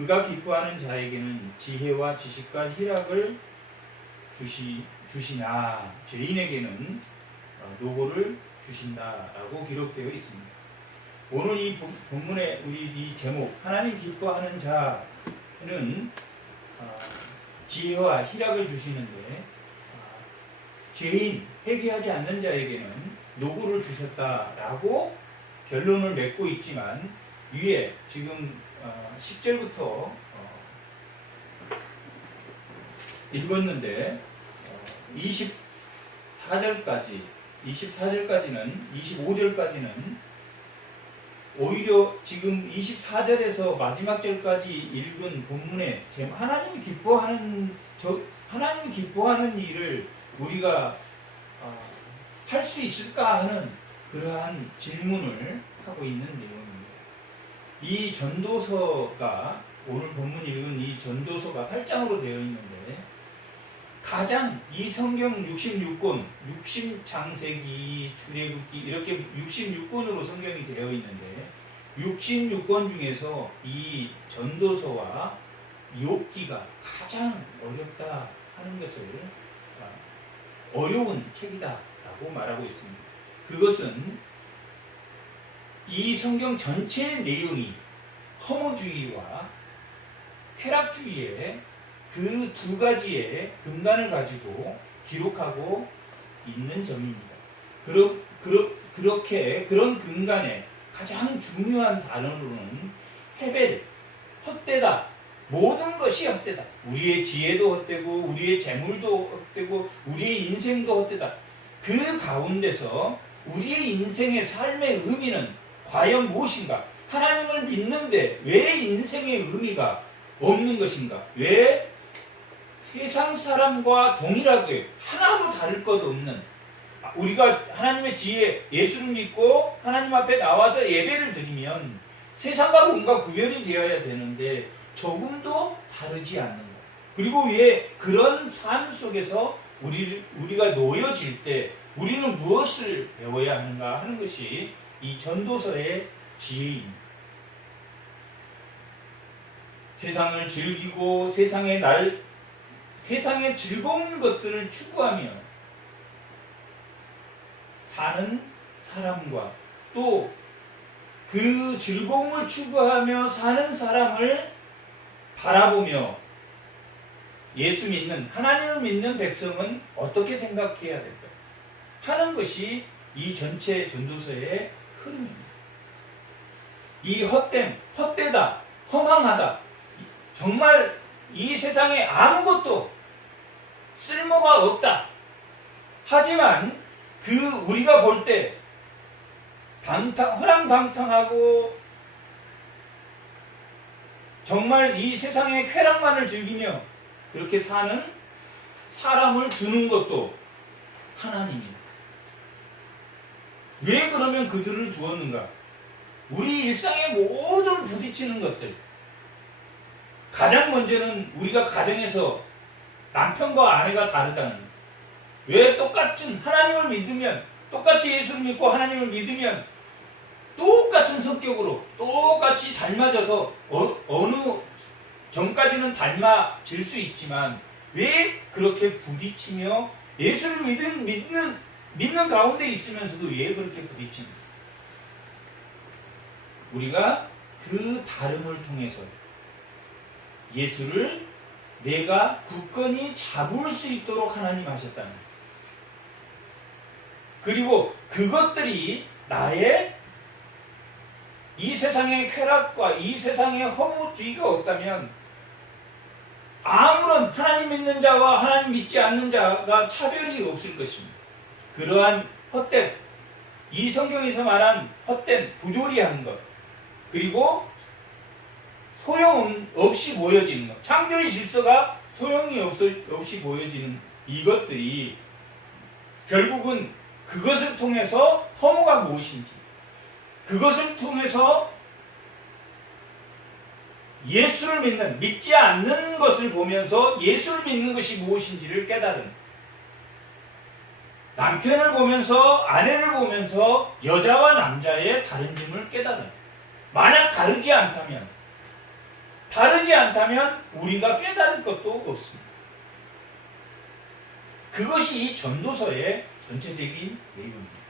그가 기뻐하는 자에게는 지혜와 지식과 희락을 주시나 죄인에게는 노고를 주신다라고 기록되어 있습니다. 오늘 이 본문의 우리 이 제목 하나님 기뻐하는 자는 지혜와 희락을 주시는데 죄인 회개하지 않는 자에게는 노고를 주셨다라고 결론을 맺고 있지만 위에 지금 10절부터 읽었는데 24절까지는 25절까지는 오히려 지금 24절에서 마지막 절까지 읽은 본문에 하나님이 기뻐하는 일을 우리가 할 수 있을까 하는 그러한 질문을 하고 있는 내용입니다. 이 전도서가 오늘 본문 읽은 이 전도서가 8장으로 되어 있는데 가장 이 성경 66권, 60장세기, 출애굽기 이렇게 66권으로 성경이 되어 있는데 66권 중에서 이 전도서와 욥기가 가장 어렵다 하는 것을 어려운 책이다라고 말하고 있습니다. 그것은 이 성경 전체의 내용이 허무주의와 쾌락주의의 그 두 가지의 근간을 가지고 기록하고 있는 점입니다. 그렇게 그런 근간의 가장 중요한 단어로는 헤벨, 헛되다. 모든 것이 헛되다. 우리의 지혜도 헛되고 우리의 재물도 헛되고 우리의 인생도 헛되다. 그 가운데서 우리의 인생의 삶의 의미는 과연 무엇인가? 하나님을 믿는데 왜 인생의 의미가 없는 것인가? 왜 세상 사람과 동일하게 하나도 다를 것 없는 우리가 하나님의 지혜, 예수를 믿고 하나님 앞에 나와서 예배를 드리면 세상과 뭔가 구별이 되어야 되는데 조금도 다르지 않는 것. 그리고 왜 그런 삶 속에서 우리가 놓여질 때 우리는 무엇을 배워야 하는가 하는 것이 이 전도서의 지혜입니다. 세상을 즐기고 세상의 즐거운 것들을 추구하며 사는 사람과 또 그 즐거움을 추구하며 사는 사람을 바라보며 예수 믿는 하나님을 믿는 백성은 어떻게 생각해야 될까 하는 것이 이 전체 전도서의 흐름입니다. 이 헛되다, 허망하다, 정말 이 세상에 아무것도 쓸모가 없다. 하지만 우리가 볼 때 허랑방탕하고 정말 이 세상의 쾌락만을 즐기며 그렇게 사는 사람을 두는 것도 하나님이다. 왜 그러면 그들을 두었는가? 우리 일상의 모든 부딪히는 것들, 가장 먼저는 우리가 가정에서 남편과 아내가 다르다는 것. 왜 똑같은 하나님을 믿으면 똑같이 예수를 믿고 하나님을 믿으면 똑같은 성격으로 똑같이 닮아져서 어느 전까지는 닮아질 수 있지만 왜 그렇게 부딪히며 예수를 믿는 가운데 있으면서도 왜 그렇게 부딪히는가? 우리가 그 다름을 통해서 예수를 내가 굳건히 잡을 수 있도록 하나님 하셨다는 것. 그리고 그것들이 나의 이 세상의 쾌락과 이 세상의 허무주의가 없다면 아무런 하나님 믿는 자와 하나님 믿지 않는 자가 차별이 없을 것입니다. 그러한 헛된, 이 성경에서 말한 헛된 부조리한 것, 그리고 소용없이 보여지는 것, 창조의 질서가 소용이 없이 보여지는 이것들이 결국은 그것을 통해서 허무가 무엇인지, 그것을 통해서 예수를 믿지 않는 것을 보면서 예수를 믿는 것이 무엇인지를 깨달은, 남편을 보면서 아내를 보면서 여자와 남자의 다른 점을 깨달은, 만약 다르지 않다면 다르지 않다면 우리가 깨달을 것도 없습니다. 그것이 이 전도서의 전체적인 내용입니다.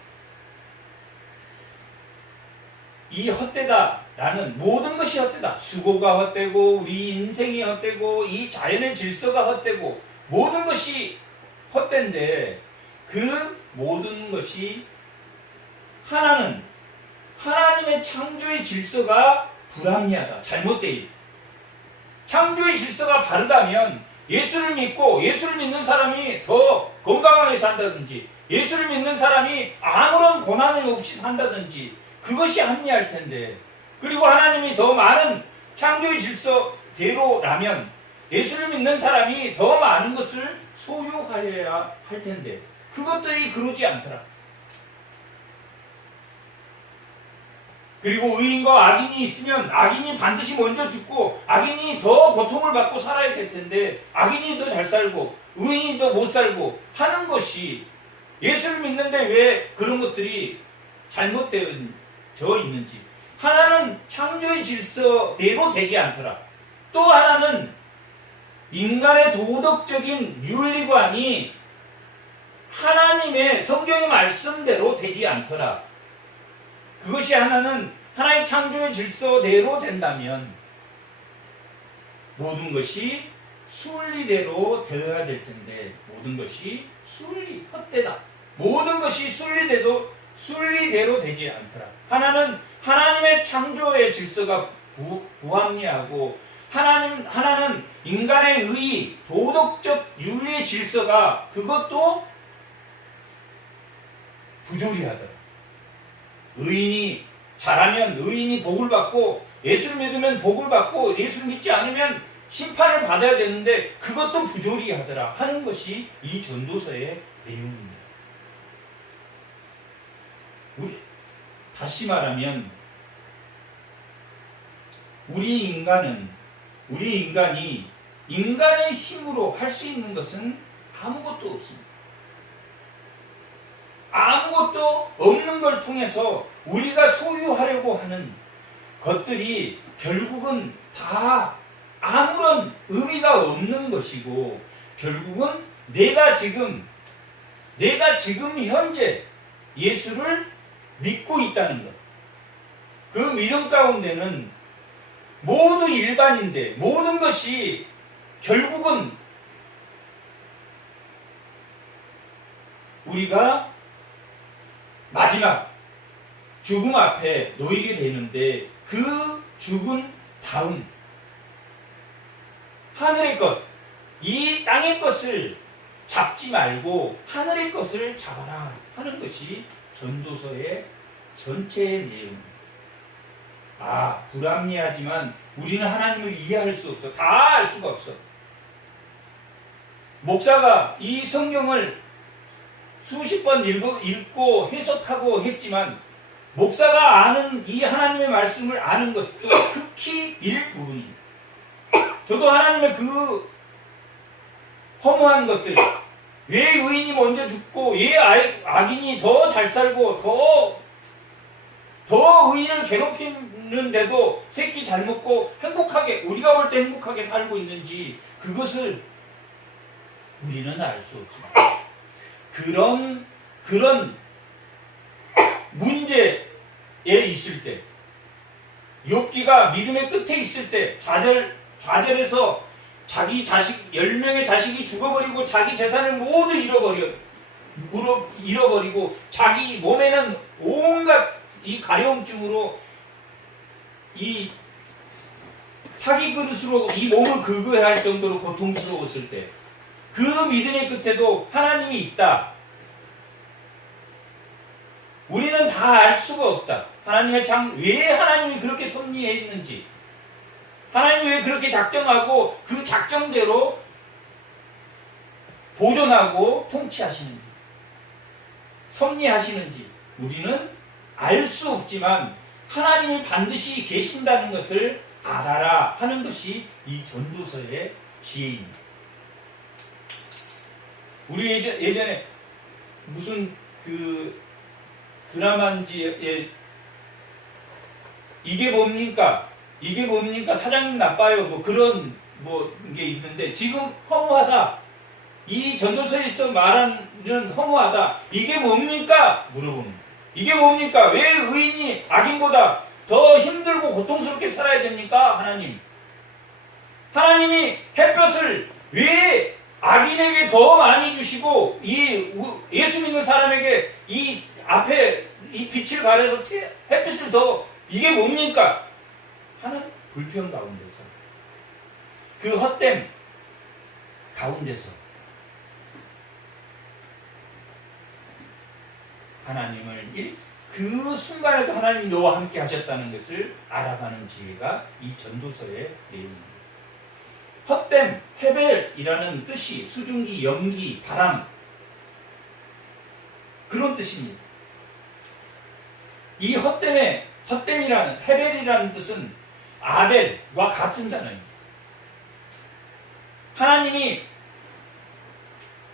이 헛되다라는 모든 것이 헛되다. 수고가 헛되고 우리 인생이 헛되고 이 자연의 질서가 헛되고 모든 것이 헛된데 그 모든 것이 하나는 하나님의 창조의 질서가 불합리하다. 잘못되어 있다. 창조의 질서가 바르다면 예수를 믿고 예수를 믿는 사람이 더 건강하게 산다든지 예수를 믿는 사람이 아무런 고난을 없이 산다든지 그것이 합리할 텐데 그리고 하나님이 더 많은 창조의 질서대로라면 예수를 믿는 사람이 더 많은 것을 소유하여야 할 텐데 그것들이 그러지 않더라. 그리고 의인과 악인이 있으면 악인이 반드시 먼저 죽고 악인이 더 고통을 받고 살아야 될 텐데 악인이 더 잘 살고 의인이 더 못 살고 하는 것이 예수를 믿는데 왜 그런 것들이 잘못되어 있는지 하나는 창조의 질서대로 되지 않더라. 또 하나는 인간의 도덕적인 윤리관이 하나님의 성경의 말씀대로 되지 않더라. 그것이 하나는 하나의 창조의 질서대로 된다면 모든 것이 순리대로 되어야 될 텐데 모든 것이 헛되다. 모든 것이 순리대로 되지 않더라. 하나는 하나님의 창조의 질서가 부합리하고 하나는 인간의 의, 도덕적 윤리의 질서가 그것도 부조리하더라. 의인이 잘하면 의인이 복을 받고 예수를 믿으면 복을 받고 예수를 믿지 않으면 심판을 받아야 되는데 그것도 부조리하더라 하는 것이 이 전도서의 내용입니다. 다시 말하면 우리 인간이 인간의 힘으로 할 수 있는 것은 아무것도 없습니다. 아무것도 없는 걸 통해서 우리가 소유하려고 하는 것들이 결국은 다 아무런 의미가 없는 것이고 결국은 내가 지금 현재 예수를 믿고 있다는 것. 그 믿음 가운데는 모두 일반인데 모든 것이 결국은 우리가 마지막 죽음 앞에 놓이게 되는데 그 죽은 다음 하늘의 것, 이 땅의 것을 잡지 말고 하늘의 것을 잡아라 하는 것이 전도서의 전체의 내용입니다. 불합리하지만 우리는 하나님을 이해할 수 없어. 다 알 수가 없어. 목사가 이 성경을 수십 번 읽고 해석하고 했지만 목사가 아는 이 하나님의 말씀을 아는 것도 극히 일부분입니다. 저도 하나님의 그 허무한 것들, 왜 의인이 먼저 죽고 왜 악인이 더 잘 살고 더 의인을 괴롭히는데도 새끼 잘 먹고 행복하게 우리가 볼 때 행복하게 살고 있는지 그것을 우리는 알 수 없습니다. 그런 문제에 있을 때 욥기가 믿음의 끝에 있을 때 좌절해서 자기 자식 10명의 자식이 죽어버리고 자기 재산을 모두 잃어버리고 자기 몸에는 온갖 이 가려움증으로 이 사기 그릇으로 이 몸을 긁어야 할 정도로 고통스러웠을 때 그 믿음의 끝에도 하나님이 있다. 우리는 다 알 수가 없다. 왜 하나님이 그렇게 섭리했는지, 하나님이 왜 그렇게 작정하고 그 작정대로 보존하고 통치하시는지, 섭리하시는지 우리는 알 수 없지만 하나님이 반드시 계신다는 것을 알아라 하는 것이 이 전도서의 지혜입니다. 우리 예전에 무슨 그 드라마인지 이게 뭡니까? 이게 뭡니까? 사장님 나빠요. 뭐 그런 뭐 게 있는데 지금 허무하다. 이 전도서에서 말하는 허무하다. 이게 뭡니까? 물어보는 거예요. 이게 뭡니까? 왜 의인이 악인보다 더 힘들고 고통스럽게 살아야 됩니까? 하나님. 하나님이 햇볕을 왜 악인에게 더 많이 주시고 이 예수 믿는 사람에게 이 앞에 이 빛을 가려서 햇빛을 더 이게 뭡니까? 하는 불평 가운데서 그 헛됨 가운데서 하나님을 그 순간에도 하나님이 너와 함께 하셨다는 것을 알아가는 지혜가 이 전도서의 내용입니다. 헛됨, 헤벨이라는 뜻이 수증기, 연기, 바람 그런 뜻입니다. 이 헛됨이라는 헤벨이라는 뜻은 아벨과 같은 단어입니다. 하나님이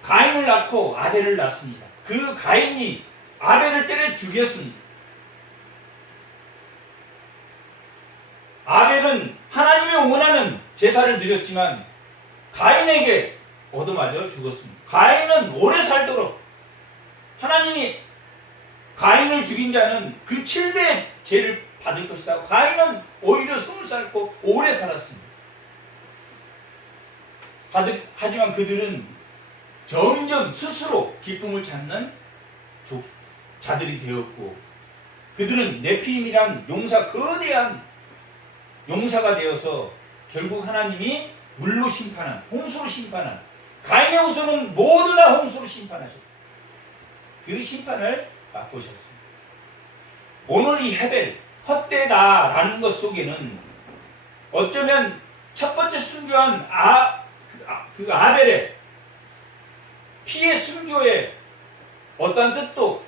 가인을 낳고 아벨을 낳습니다. 그 가인이 아벨을 때려 죽였습니다. 아벨은 하나님이 원하는 제사를 드렸지만 가인에게 얻어맞아 죽었습니다. 가인은 오래 살도록 하나님이 가인을 죽인 자는 그 7배의 죄를 받을 것이다. 가인은 오히려 20살고 오래 살았습니다. 하지만 그들은 점점 스스로 기쁨을 찾는 자들이 되었고 그들은 네피림이란 거대한 용사가 되어서 결국 하나님이 물로 심판한 홍수로 심판한 가인의 후손은 모두 다 홍수로 심판하셨어요. 그 심판을 맛보셨습니다. 오늘 이 헤벨 헛되다라는 것 속에는 어쩌면 첫 번째 순교한 그 아벨의 피의 순교의 어떠한 뜻도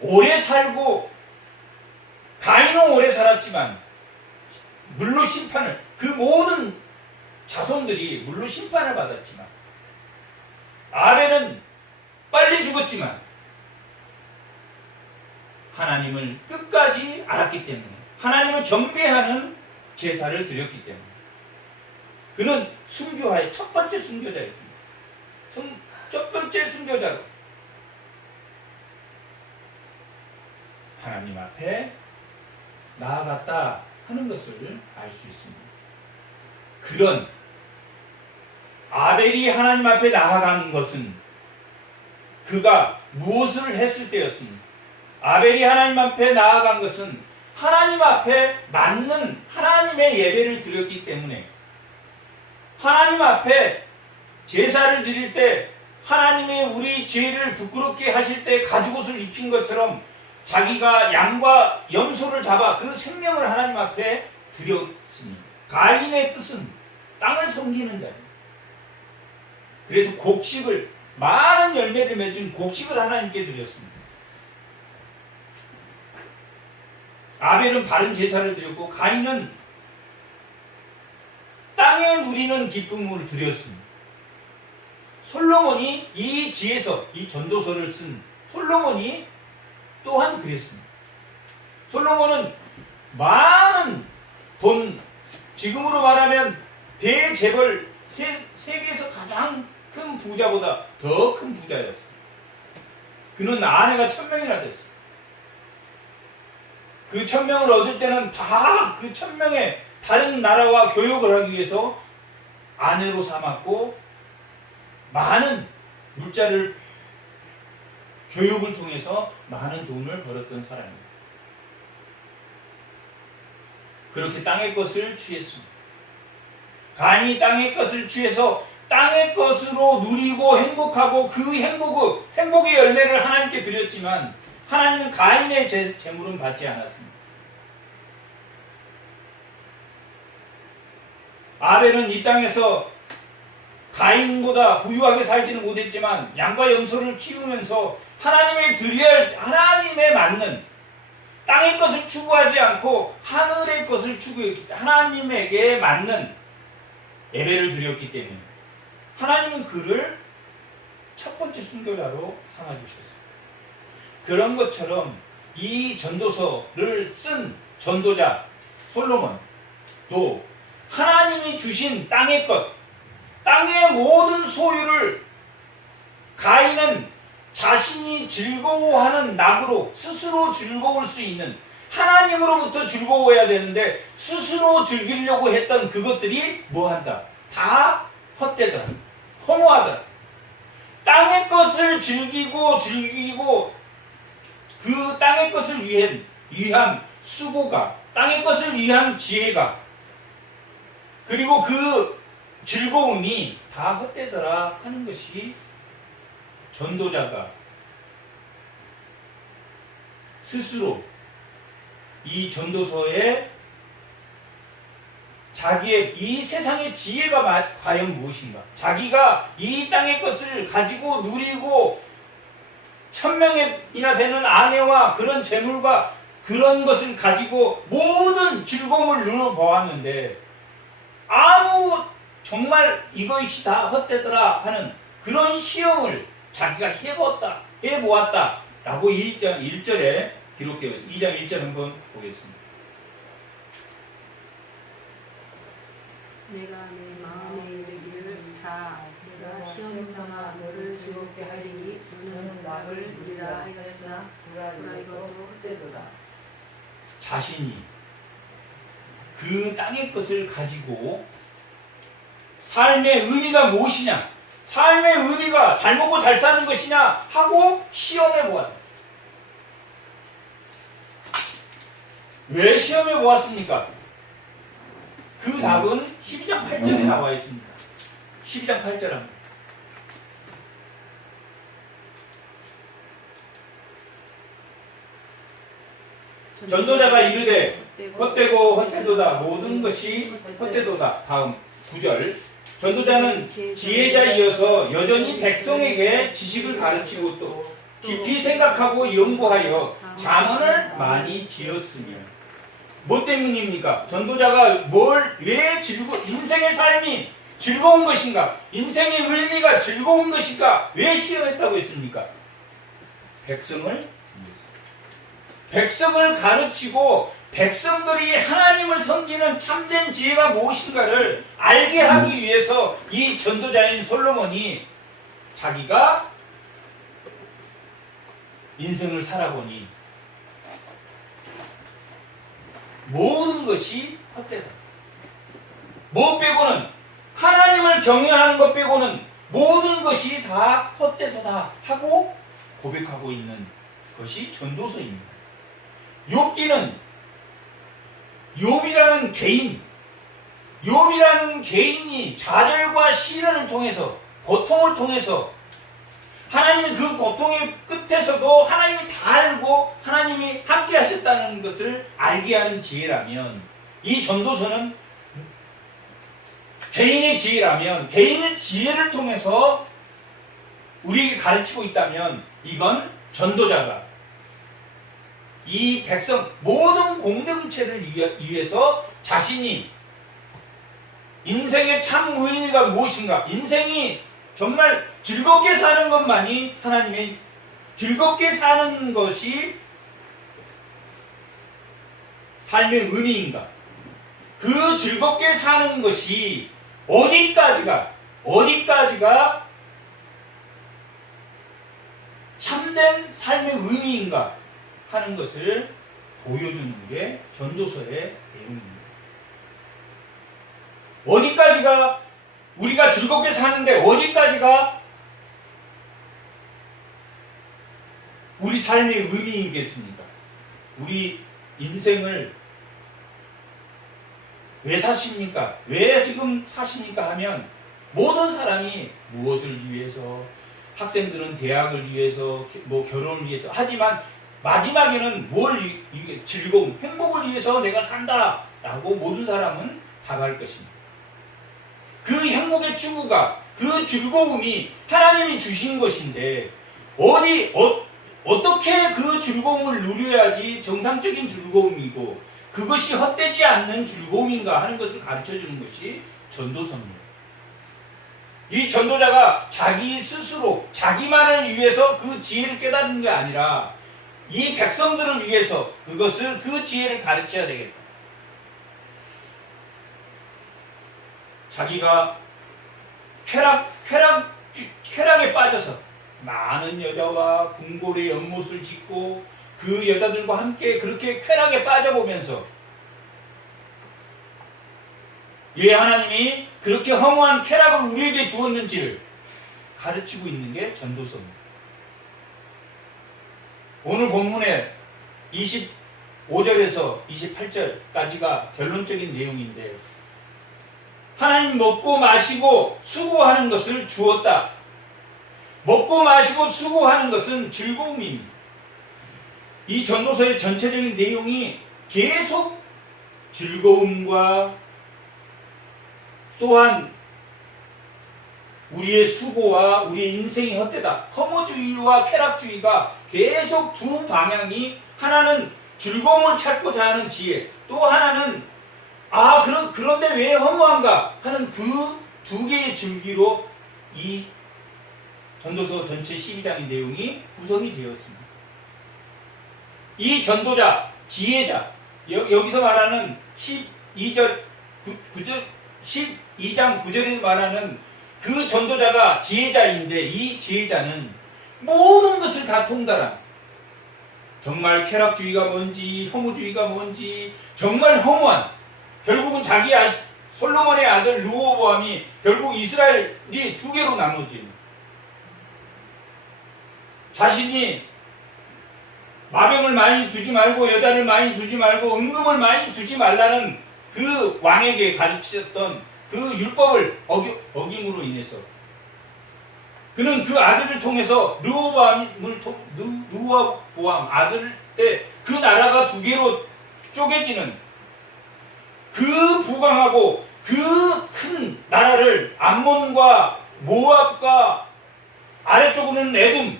오래 살고 가인은 오래 살았지만 물로 심판을 그 모든 자손들이 물로 심판을 받았지만 아벨은 빨리 죽었지만 하나님을 끝까지 알았기 때문에 하나님을 경배하는 제사를 드렸기 때문에 그는 순교하의 첫 번째 순교자였습니다. 첫 번째 순교자로 하나님 앞에 나아갔다 하는 것을 알 수 있습니다. 그런 아벨이 하나님 앞에 나아간 것은 그가 무엇을 했을 때였습니다. 아벨이 하나님 앞에 나아간 것은 하나님 앞에 맞는 하나님의 예배를 드렸기 때문에 하나님 앞에 제사를 드릴 때 하나님의 우리 죄를 부끄럽게 하실 때 가죽옷을 입힌 것처럼 자기가 양과 염소를 잡아 그 생명을 하나님 앞에 드렸습니다. 가인의 뜻은 땅을 섬기는 자입니다. 그래서 곡식을 많은 열매를 맺은 곡식을 하나님께 드렸습니다. 아벨은 바른 제사를 드렸고 가인은 땅에 누리는 기쁨을 드렸습니다. 솔로몬이 이 지에서 이 전도서를 쓴 솔로몬이 또한 그랬습니다. 솔로몬은 많은 돈, 지금으로 말하면 대재벌 세계에서 가장 큰 부자보다 더 큰 부자였어요. 그는 아내가 1000명이나 됐어요. 그 1000명을 얻을 때는 다 그 1000명의 다른 나라와 교역을 하기 위해서 아내로 삼았고 많은 물자를 교육을 통해서 많은 돈을 벌었던 사람입니다. 그렇게 땅의 것을 취했습니다. 가인이 땅의 것을 취해서 땅의 것으로 누리고 행복하고 그 행복의 열매를 하나님께 드렸지만 하나님은 가인의 재물은 받지 않았습니다. 아벨은 이 땅에서 가인보다 부유하게 살지는 못했지만 양과 염소를 키우면서 하나님에 맞는 땅의 것을 추구하지 않고 하늘의 것을 추구했기 때문에 하나님에게 맞는 예배를 드렸기 때문에 하나님은 그를 첫 번째 순교자로 삼아주셨어요. 그런 것처럼 이 전도서를 쓴 전도자 솔로몬 또 하나님이 주신 땅의 것, 땅의 모든 소유를 가인은 자신이 즐거워하는 낙으로 스스로 즐거울 수 있는, 하나님으로부터 즐거워해야 되는데 스스로 즐기려고 했던 그것들이 뭐한다? 다 헛되더라. 허무하더라. 땅의 것을 즐기고 그 땅의 것을 위한 수고가, 땅의 것을 위한 지혜가, 그리고 그 즐거움이 다 헛되더라 하는 것이 전도자가 스스로 이 전도서에 자기의 이 세상의 지혜가 과연 무엇인가, 자기가 이 땅의 것을 가지고 누리고 1000명이나 되는 아내와 그런 재물과 그런 것을 가지고 모든 즐거움을 누려보았는데 아무 정말 이것이 다 헛되더라 하는 그런 시험을 자기가 해보았다 라고 2장 1절에 기록되어 있습니다. 2장 1절 한번 보겠습니다. 내가 내 마음에 이르기를 자 내가 시험 삼아 너를 즐겁게 하리니 너는 낙을 누리라 하였으나 보라 이것도 헛되도다. 자신이 그 땅의 것을 가지고 삶의 의미가 무엇이냐, 삶의 의미가 잘 먹고 잘 사는 것이냐 하고 시험해 보았다. 왜 시험해 보았습니까? 그 답은 12장 8절에 나와 있습니다. 12장 8절 합니다. 전도자가 이르되 헛되고 헛되도다, 모든 것이 헛되도다. 다음 9절. 전도자는 지혜자이어서 여전히 백성에게 지식을 가르치고 또 깊이 생각하고 연구하여 잠언을 많이 지었으며. 뭐 때문입니까? 전도자가 왜 인생의 삶이 즐거운 것인가? 인생의 의미가 즐거운 것인가? 왜 시험했다고 했습니까? 백성을 가르치고 백성들이 하나님을 섬기는 참된 지혜가 무엇인가를 알게 하기 위해서 이 전도자인 솔로몬이 자기가 인생을 살아보니 모든 것이 헛되다. 뭐 빼고는, 하나님을 경외하는 것 빼고는 모든 것이 다 헛되도다 하고 고백하고 있는 것이 전도서입니다. 욥이라는 개인이 좌절과 시련을 통해서, 고통을 통해서 하나님이 그 고통의 끝에서도 하나님이 다 알고 하나님이 함께 하셨다는 것을 알게 하는 지혜라면, 이 전도서는 개인의 지혜라면, 개인의 지혜를 통해서 우리에게 가르치고 있다면, 이건 전도자가 이 백성 모든 공동체를 위해서 자신이 인생의 참 의미가 무엇인가, 인생이 정말 즐겁게 사는 것만이 하나님의 즐겁게 사는 것이 삶의 의미인가, 그 즐겁게 사는 것이 어디까지가 참된 삶의 의미인가 하는 것을 보여주는 게 전도서의 내용입니다. 어디까지가 우리가 즐겁게 사는데 어디까지가 우리 삶의 의미이겠습니까? 우리 인생을 왜 사십니까? 왜 지금 사십니까? 하면 모든 사람이 무엇을 위해서, 학생들은 대학을 위해서, 뭐 결혼을 위해서 하지만 마지막에는 즐거움, 행복을 위해서 내가 산다 라고 모든 사람은 답할 것입니다. 그 행복의 추구가, 그 즐거움이 하나님이 주신 것인데 어떻게 그 즐거움을 누려야지 정상적인 즐거움이고 그것이 헛되지 않는 즐거움인가 하는 것을 가르쳐주는 것이 전도서입니다. 이 전도자가 자기 스스로 자기만을 위해서 그 지혜를 깨닫는 게 아니라 이 백성들을 위해서 그 지혜를 가르쳐야 되겠다. 자기가 쾌락에 빠져서 많은 여자와 궁궐의 연못을 짓고 그 여자들과 함께 그렇게 쾌락에 빠져보면서 왜 하나님이 그렇게 허무한 쾌락을 우리에게 주었는지를 가르치고 있는 게 전도서입니다. 오늘 본문의 25절에서 28절까지가 결론적인 내용인데, 하나님 먹고 마시고 수고하는 것을 주었다. 먹고 마시고 수고하는 것은 즐거움입니다. 이 전도서의 전체적인 내용이 계속 즐거움과 또한 우리의 수고와 우리의 인생이 헛되다. 허무주의와 쾌락주의가 계속 두 방향이, 하나는 즐거움을 찾고자 하는 지혜, 또 하나는 그런데 왜 허무한가 하는 그 두 개의 줄기로 이 전도서 전체 12장의 내용이 구성이 되었습니다. 이 전도자, 지혜자, 여기서 말하는 12장 9절에 말하는 그 전도자가 지혜자인데, 이 지혜자는 모든 것을 다 통달한, 정말 쾌락주의가 뭔지 허무주의가 뭔지 정말 허무한, 결국은 솔로몬의 아들 르호보암이 결국 이스라엘이 두 개로 나눠진, 자신이 마병을 많이 두지 말고 여자를 많이 두지 말고 은금을 많이 두지 말라는 그 왕에게 가르치셨던 그 율법을 어김으로 인해서 그는 그 아들을 통해서 르호보암 아들 때 그 나라가 두 개로 쪼개지는 그 부강하고 그 큰 나라를 암몬과 모압과 아래쪽으로는 에돔,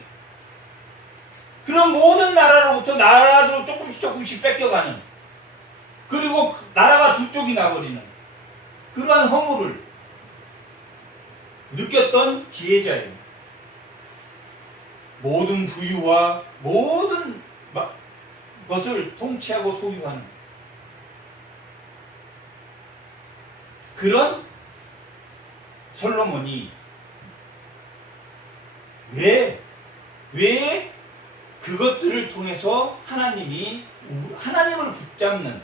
그런 모든 나라로부터 나라로 조금씩 뺏겨가는, 그리고 나라가 두 쪽이 나버리는 그러한 허물을 느꼈던 지혜자예요. 모든 부유와 모든 것을 통치하고 소유하는 그런 솔로몬이 왜 그것들을 통해서 하나님을 붙잡는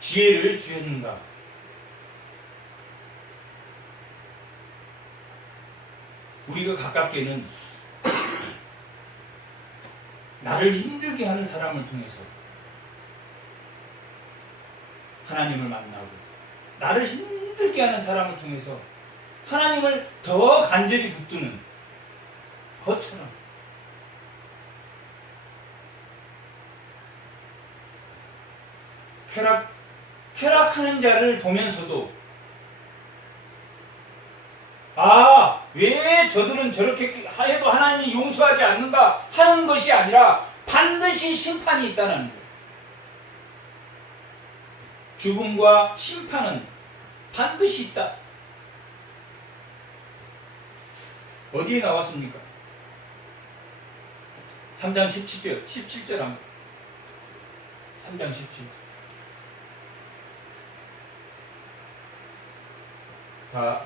지혜를 주었는가? 우리가 가깝게는 나를 힘들게 하는 사람을 통해서 하나님을 만나고, 나를 힘들게 하는 사람을 통해서 하나님을 더 간절히 붙드는 것처럼, 쾌락하는 자를 보면서도 왜 저들은 저렇게 해도 하나님이 용서하지 않는가 하는 것이 아니라 반드시 심판이 있다는 거예요. 죽음과 심판은 반드시 있다. 어디에 나왔습니까? 3장 17절 합니다. 3장 17절.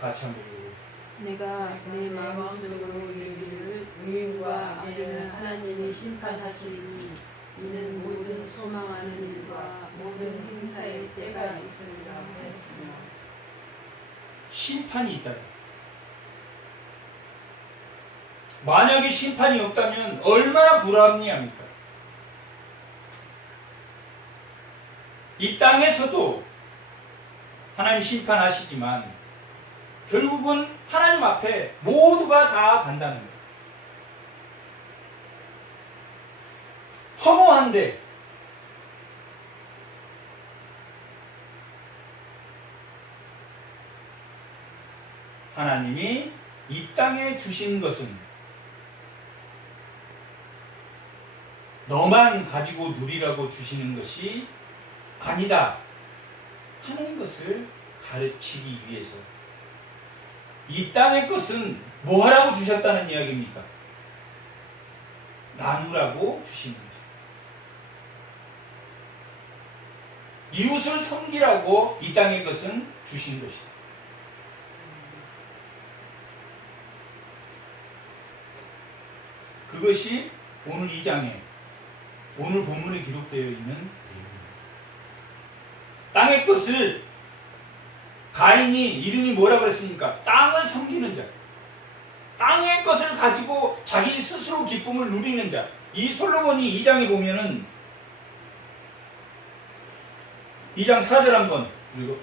같이 한번 읽어보세요. 내가 내 마음속으로 이르기를 의인과 악인을 하나님이 심판하시리니 이는 모든 소망하는 일과 모든 행사의 때가 있으리라 하였으나. 심판이 있다. 만약에 심판이 없다면 얼마나 불합리합니까? 이 땅에서도 하나님 심판하시지만 결국은 하나님 앞에 모두가 다 간다는 거예요. 허무한데 하나님이 이 땅에 주신 것은 너만 가지고 누리라고 주시는 것이 아니다 하는 것을 가르치기 위해서, 이 땅의 것은 뭐 하라고 주셨다는 이야기입니까? 나누라고 주신 거죠. 이웃을 섬기라고 이 땅의 것은 주신 것이다. 그것이 오늘 2장에 오늘 본문에 기록되어 있는 내용입니다. 땅의 것을 가인이 이름이 뭐라 그랬습니까? 땅을 섬기는 자. 땅의 것을 가지고 자기 스스로 기쁨을 누리는 자. 이 솔로몬이 2장에 보면은 2장 4절 한번 그리고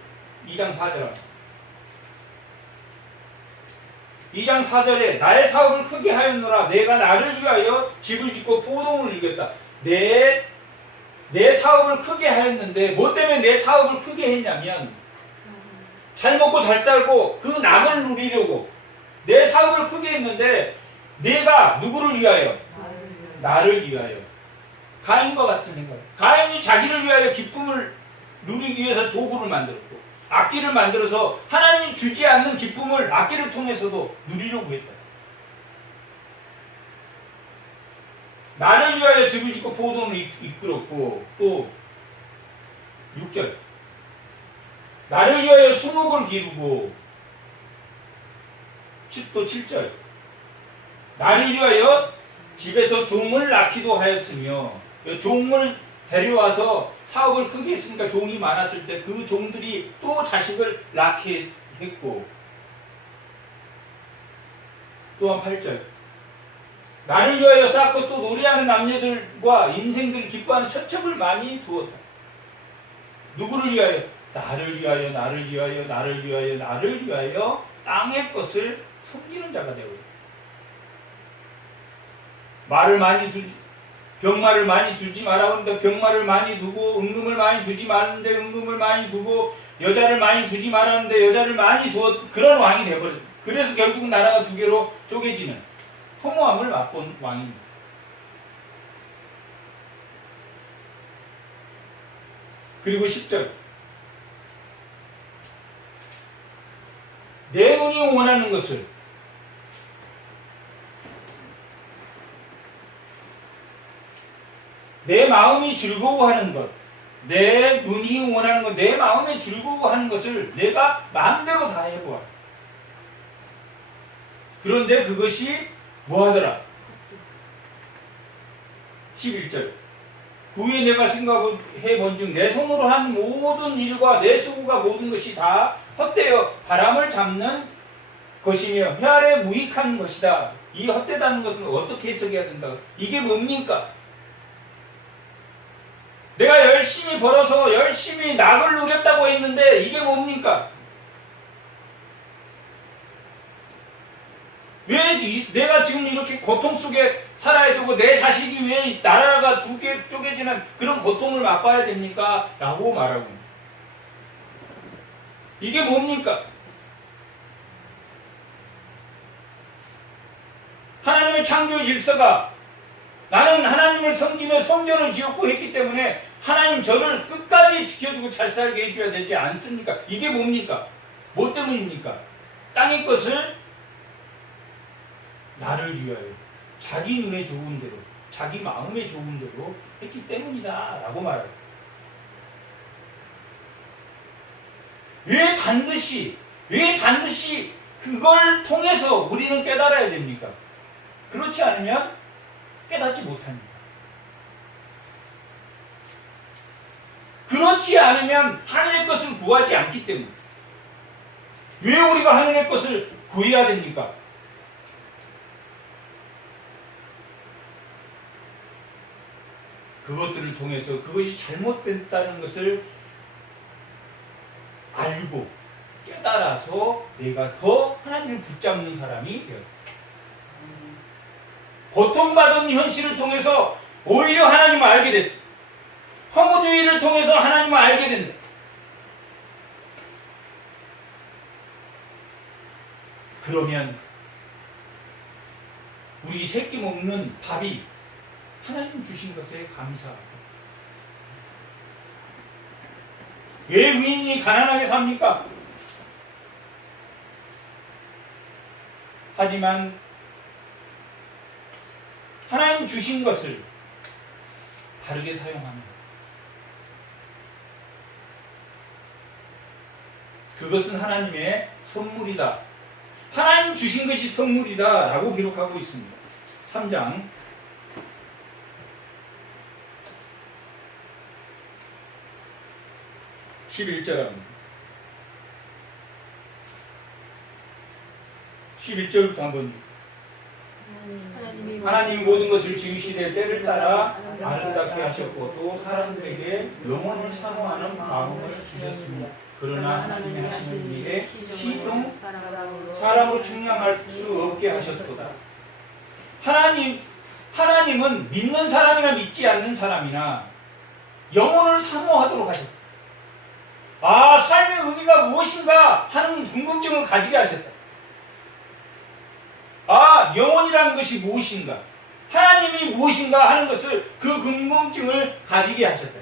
2장 4절 한번 2장 4절에 나의 사업을 크게 하였노라 내가 나를 위하여 집을 짓고 포도원을 일겼다. 내 사업을 크게 하였는데 뭐 때문에 내 사업을 크게 했냐면 잘 먹고 잘 살고 그 낙을 누리려고 내 사업을 크게 했는데 내가 누구를 위하여? 나를 위하여. 가인과 같은 생각. 가인이 자기를 위하여 기쁨을 누리기 위해서 도구를 만들었고 악기를 만들어서 하나님이 주지 않는 기쁨을 악기를 통해서도 누리려고 했다. 나를 위하여 집을 짓고 포도원을 이끌었고 또 6절 나를 위하여 수목을 기르고 또 7절 나를 위하여 집에서 종을 낳기도 하였으며 종을 데려와서 사업을 크게 했으니까 종이 많았을 때 그 종들이 또 자식을 낳게 했고 또한 8절 나를 위하여 쌓고 또 노래하는 남녀들과 인생들이 기뻐하는 처첩을 많이 두었다. 누구를 위하여? 나를 위하여 나를 위하여 나를 위하여 나를 위하여 땅의 것을 섬기는 자가 되고 말을 많이 두지 병마를 많이 두지 마라 그런데 병마를 많이 두고 은금을 많이 두지 말는데 은금을 많이 두고 여자를 많이 두지 말았는데 여자를 많이 두어 그런 왕이 되어버렸다. 그래서 결국 나라가 두 개로 쪼개지는 허무함을 맛본 왕입니다. 그리고 10절 내 눈이 원하는 것을 내 마음이 즐거워하는 것 내 눈이 원하는 것 내 마음이 즐거워하는 것을 내가 마음대로 다 해보아. 그런데 그것이 뭐하더라? 11절 구에 내가 생각해 본즉 내 손으로 한 모든 일과 내 수고가 모든 것이 다 헛되어 바람을 잡는 것이며 혈에 무익한 것이다. 이 헛되다는 것은 어떻게 해석해야 된다? 이게 뭡니까? 내가 열심히 벌어서 열심히 낙을 누렸다고 했는데 이게 뭡니까? 왜 내가 지금 이렇게 고통 속에 살아야 되고 내 자식이 왜 나라가 두 개 쪼개지는 그런 고통을 맛봐야 됩니까? 라고 말하고 이게 뭡니까? 하나님의 창조의 질서가 나는 하나님을 섬기며 성전을 지었고 했기 때문에 하나님 저를 끝까지 지켜주고 잘 살게 해줘야 되지 않습니까? 이게 뭡니까? 뭐 때문입니까? 땅의 것을 나를 위하여 자기 눈에 좋은 대로 자기 마음에 좋은 대로 했기 때문이다 라고 말해요. 왜 반드시 그걸 통해서 우리는 깨달아야 됩니까? 그렇지 않으면 깨닫지 못합니다. 그렇지 않으면 하늘의 것을 구하지 않기 때문에. 왜 우리가 하늘의 것을 구해야 됩니까? 그것들을 통해서 그것이 잘못됐다는 것을 알고 깨달아서 내가 더 하나님을 붙잡는 사람이 되었다. 고통받은 현실을 통해서 오히려 하나님을 알게 됐다. 허무주의를 통해서 하나님을 알게 된다. 그러면 우리 새끼 먹는 밥이 하나님 주신 것에 감사하고 왜 의인이 가난하게 삽니까? 하지만 하나님 주신 것을 바르게 사용하면 그것은 하나님의 선물이다. 하나님 주신 것이 선물이다 라고 기록하고 있습니다. 3장 11절 11절부터 한번 하나님이 모든 것을 지으시되 때를 따라 아름답게 하셨고 또 사람들에게 영원히 사모하는 마음을 주셨습니다. 그러나 하나님이 하시는 일에 시종 사람으로 측량할 수 없게 하셨도다. 하나님은 믿는 사람이나 믿지 않는 사람이나 영혼을 사모하도록 하셨다. 아, 삶의 의미가 무엇인가 하는 궁금증을 가지게 하셨다. 아, 영혼이라는 것이 무엇인가? 하나님이 무엇인가 하는 것을 그 궁금증을 가지게 하셨다.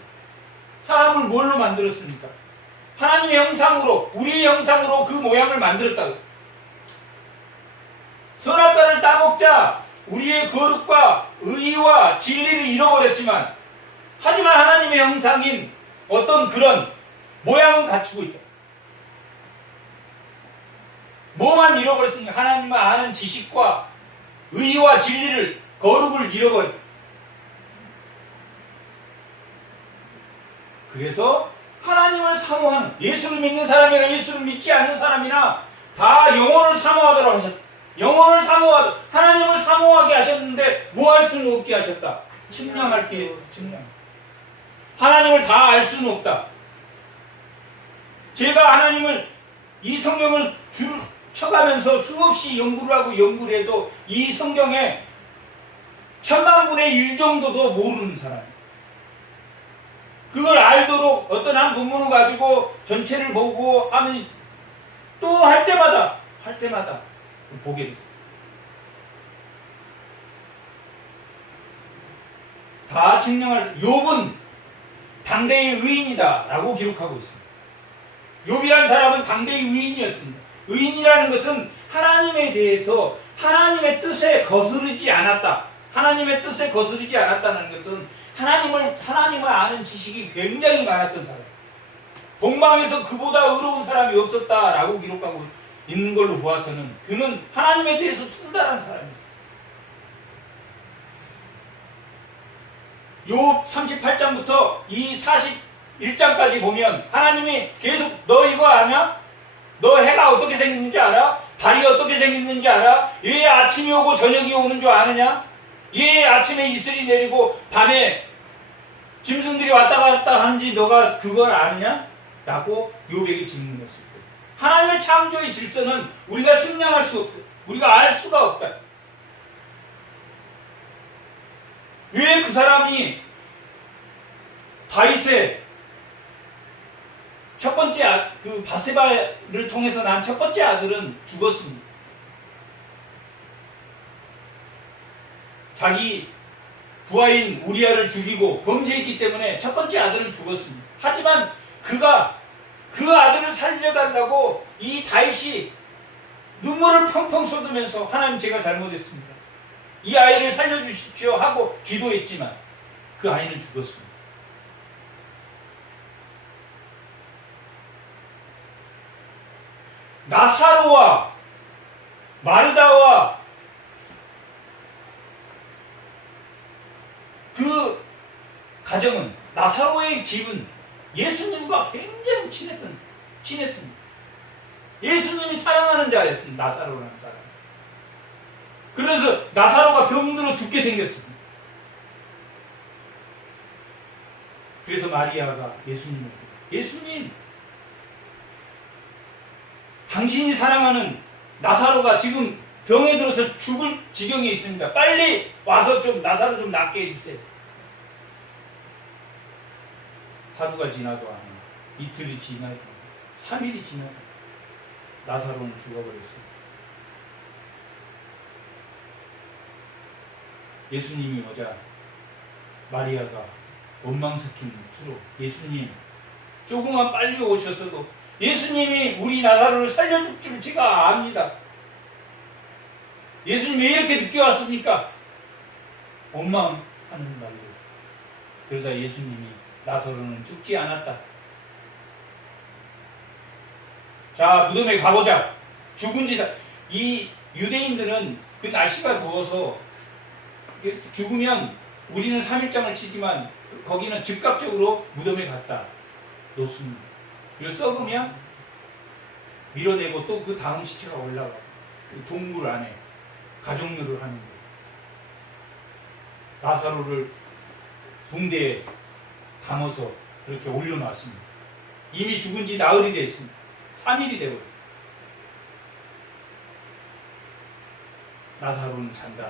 사람을 뭘로 만들었습니까? 하나님의 형상으로, 우리의 형상으로 그 모양을 만들었다고. 선악과를 따먹자 우리의 거룩과 의와 진리를 잃어버렸지만, 하지만 하나님의 형상인 어떤 그런 모양은 갖추고 있다. 뭐만 잃어버렸습니까? 하나님을 아는 지식과 의와 진리를, 거룩을 잃어버렸다. 그래서 하나님을 사모하는, 예수를 믿는 사람이나 예수를 믿지 않는 사람이나 다 영혼을 사모하도록 하셨다. 영혼을 하나님을 사모하게 하셨는데 뭐 할 수는 없게 하셨다. 측량할게, 측량. 하나님을 다 알 수는 없다. 제가 하나님을, 이 성경을 줄 쳐가면서 수없이 연구를 하고 연구를 해도 이 성경에 1000만분의 1 정도도 모르는 사람이에요. 그걸 알도록 어떤 한 본문을 가지고 전체를 보고 하면 또 할 때마다 보게 돼요. 다 증명할, 욥은 당대의 의인이다 라고 기록하고 있습니다. 욥이란 사람은 당대의 의인이었습니다. 의인이라는 것은 하나님에 대해서 하나님의 뜻에 거스르지 않았다. 하나님의 뜻에 거스르지 않았다는 것은 하나님을 아는 지식이 굉장히 많았던 사람. 동방에서 그보다 의로운 사람이 없었다라고 기록하고 있는 걸로 보아서는 그는 하나님에 대해서 통달한 사람이에요. 욥 38장부터 이 41장까지 보면 하나님이 계속 너 이거 아냐? 너 해가 어떻게 생겼는지 알아? 달이 어떻게 생겼는지 알아? 왜 아침이 오고 저녁이 오는 줄 아느냐? 왜 아침에 이슬이 내리고 밤에 짐승들이 왔다 갔다 하는지 너가 그걸 아느냐? 라고 욥에게 질문했을 때 하나님의 창조의 질서는 우리가 측량할 수 없다. 우리가 알 수가 없다. 왜 그 사람이 다윗의 첫 번째 그 바세바를 통해서 난 첫 번째 아들은 죽었습니다. 자기 부하인 우리아를 죽이고 범죄했기 때문에 첫 번째 아들은 죽었습니다. 하지만 그가 그 아들을 살려달라고 이 다윗이 눈물을 펑펑 쏟으면서 하나님 제가 잘못했습니다. 이 아이를 살려주십시오 하고 기도했지만 그 아이는 죽었습니다. 나사로와 마르다와 그 가정은, 나사로의 집은 예수님과 굉장히 친했습니다. 예수님이 사랑하는 자였습니다. 나사로라는 사람. 그래서 나사로가 병들어 죽게 생겼습니다. 그래서 마리아가 예수님, 당신이 사랑하는 나사로가 지금 병에 들어서 죽을 지경에 있습니다. 빨리 와서 좀 나사로 좀 낫게 해주세요. 하루가 지나도 안 해요. 이틀이 지나도 3일이 지나도 나사로는 죽어버렸어요. 예수님이 오자 마리아가 원망 섞인 투로 예수님 조금만 빨리 오셨어도 예수님이 우리 나사로를 살려줄 줄 제가 압니다. 예수님 왜 이렇게 늦게 왔습니까? 원망하는 말로. 그러자 예수님이 나사로는 죽지 않았다. 자, 무덤에 가보자. 죽은 지, 이 유대인들은 그 날씨가 더워서 죽으면 우리는 3일장을 치지만 거기는 즉각적으로 무덤에 갖다 놓습니다. 그리고 썩으면 밀어내고 또 그 다음 시체가 올라가. 그 동굴 안에 가족묘를 하는데 나사로를 붕대에 담아서 그렇게 올려놨습니다. 이미 죽은 지 나흘이 됐습니다. 3일이 되고 나사로는 잔다.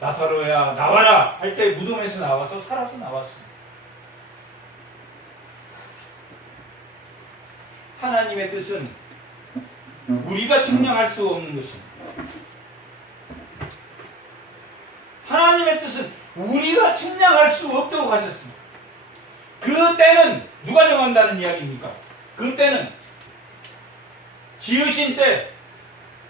나사로야 나와라 할 때 무덤에서 나와서 살아서 나왔습니다. 하나님의 뜻은 우리가 측량할 수 없는 것입니다. 하나님의 뜻은 우리가 측량할 수 없도록 하셨습니다. 그 때는 누가 정한다는 이야기입니까? 그 때는 지으신 때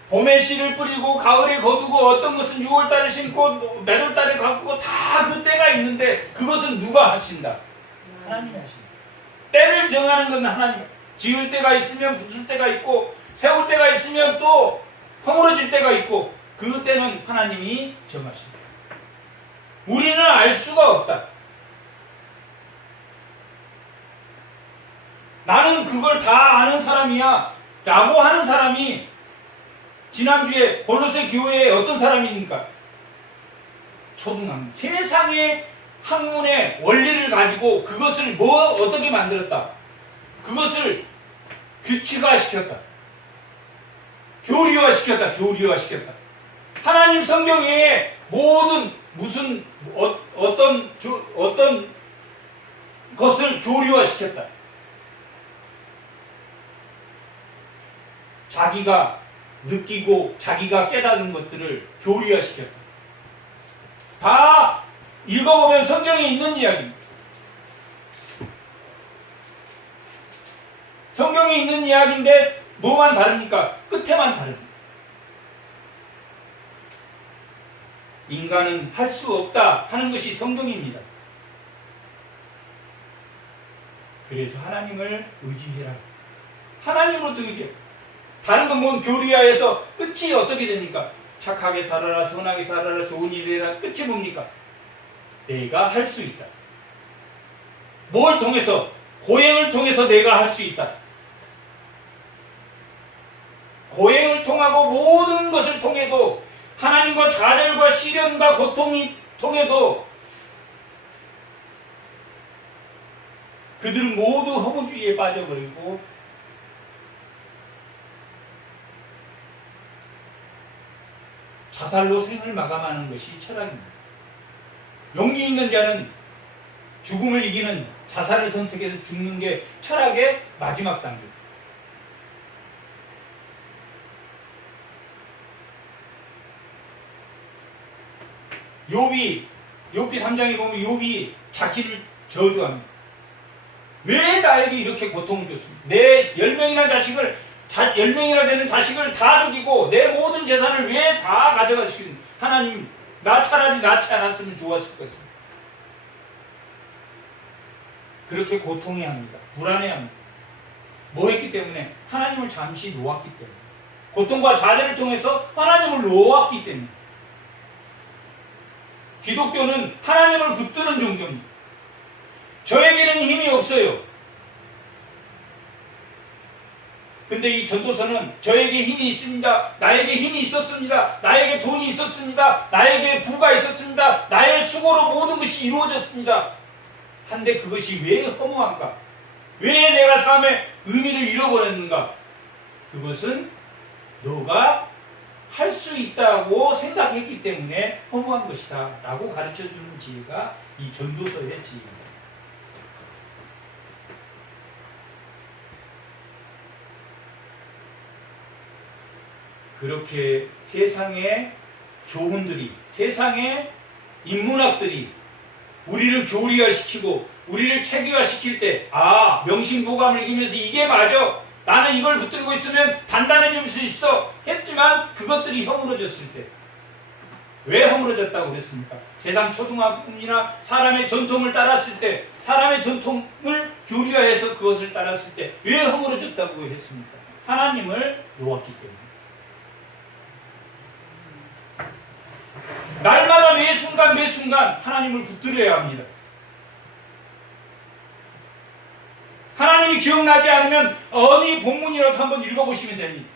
봄에 씨를 뿌리고 가을에 거두고 어떤 것은 6월달에 심고 매월달에 가꾸고 다 그 때가 있는데 그것은 누가 하신다? 하나님이 하신다. 때를 정하는 건 하나님. 지을 때가 있으면 부술 때가 있고 세울 때가 있으면 또 허물어질 때가 있고 그 때는 하나님이 정하신다. 우리는 알 수가 없다. 나는 그걸 다 아는 사람이야 라고 하는 사람이 지난주에 골로새 교회에 어떤 사람입니까? 초등학생. 세상의 학문의 원리를 가지고 그것을 어떻게 만들었다? 그것을 규칙화시켰다. 교리화시켰다. 교리화시켰다. 하나님 성경 외에 모든 무슨 어떤 것을 교리화시켰다. 자기가 느끼고 자기가 깨닫는 것들을 교리화시켰다. 다 읽어보면 성경에 있는 이야기입니다. 성경에 있는 이야기인데 뭐만 다릅니까? 끝에만 다릅니다. 인간은 할 수 없다 하는 것이 성경입니다. 그래서 하나님을 의지해라. 하나님으로도 의지해. 다른 건 뭔 교리화해서 끝이 어떻게 됩니까? 착하게 살아라, 선하게 살아라, 좋은 일을 해라. 끝이 뭡니까? 내가 할 수 있다. 뭘 통해서? 고행을 통해서 내가 할 수 있다. 고행을 통하고 모든 것을 통해도 하나님과 좌절과 시련과 고통이 통해도 그들은 모두 허무주의에 빠져버리고 자살로 생을 마감하는 것이 철학입니다. 용기 있는 자는 죽음을 이기는 자살을 선택해서 죽는 게 철학의 마지막 단계. 욥이 3장에 보면 욥이 자기를 저주합니다. 왜 나에게 이렇게 고통을 줬습니까? 내 10명이나 되는 자식을 다 죽이고 내 모든 재산을 왜 다 가져가시는 하나님, 나 차라리 낳지 않았으면 좋았을 것입니다. 그렇게 고통해합니다. 불안해합니다. 뭐 했기 때문에? 하나님을 잠시 놓았기 때문에. 고통과 좌절을 통해서 하나님을 놓았기 때문에. 기독교는 하나님을 붙드는 종교입니다. 저에게는 힘이 없어요. 근데 이 전도서는 저에게 힘이 있습니다. 나에게 힘이 있었습니다. 나에게 돈이 있었습니다. 나에게 부가 있었습니다. 나의 수고로 모든 것이 이루어졌습니다. 한데 그것이 왜 허무한가? 왜 내가 삶의 의미를 잃어버렸는가? 그것은 너가 할 수 있다고 생각했기 때문에 허무한 것이다 라고 가르쳐주는 지혜가 이 전도서의 지혜입니다. 그렇게 세상의 교훈들이, 세상의 인문학들이 우리를 교리화시키고 우리를 체계화시킬 때, 아, 명심보감을 읽으면서 이게 맞아, 나는 이걸 붙들고 있으면 단단해질 수 있어 했지만 그것들이 허물어졌을 때, 왜 허물어졌다고 그랬습니까? 세상 초등학문이나 사람의 전통을 따랐을 때, 사람의 전통을 교리화해서 그것을 따랐을 때 왜 허물어졌다고 했습니까? 하나님을 놓았기 때문에. 날마다 매일 매 순간 매 순간 하나님을 붙들어야 합니다. 하나님이 기억나지 않으면 어느 본문이라도 한번 읽어보시면 됩니다.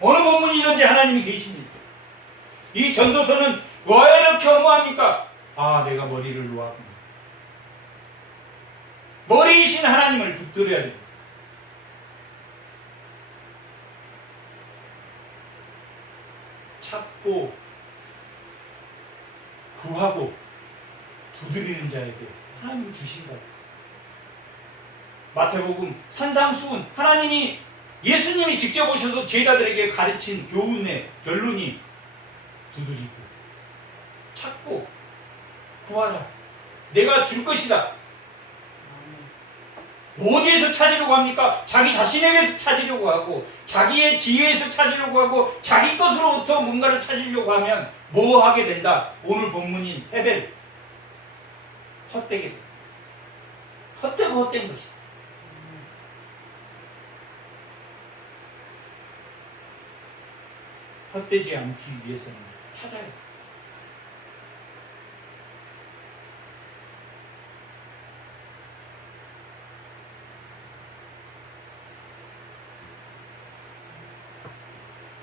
어느 본문이든지 하나님이 계십니다. 이 전도서는 왜 이렇게 허무합니까? 아, 내가 머리를 놓았구나. 머리이신 하나님을 붙들어야 됩니다. 찾고 구하고 두드리는 자에게 하나님이 주신다. 마태복음 산상수훈, 하나님이 예수님이 직접 오셔서 제자들에게 가르친 교훈의 결론이 두드리고 찾고 구하라. 내가 줄 것이다. 어디에서 찾으려고 합니까? 자기 자신에게서 찾으려고 하고 자기의 지혜에서 찾으려고 하고 자기 것으로부터 뭔가를 찾으려고 하면 뭐 하게 된다? 오늘 본문인 헤벨, 헛되게 된다. 헛되고 헛된 것이다. 헛되지 않기 위해서는 찾아야 돼.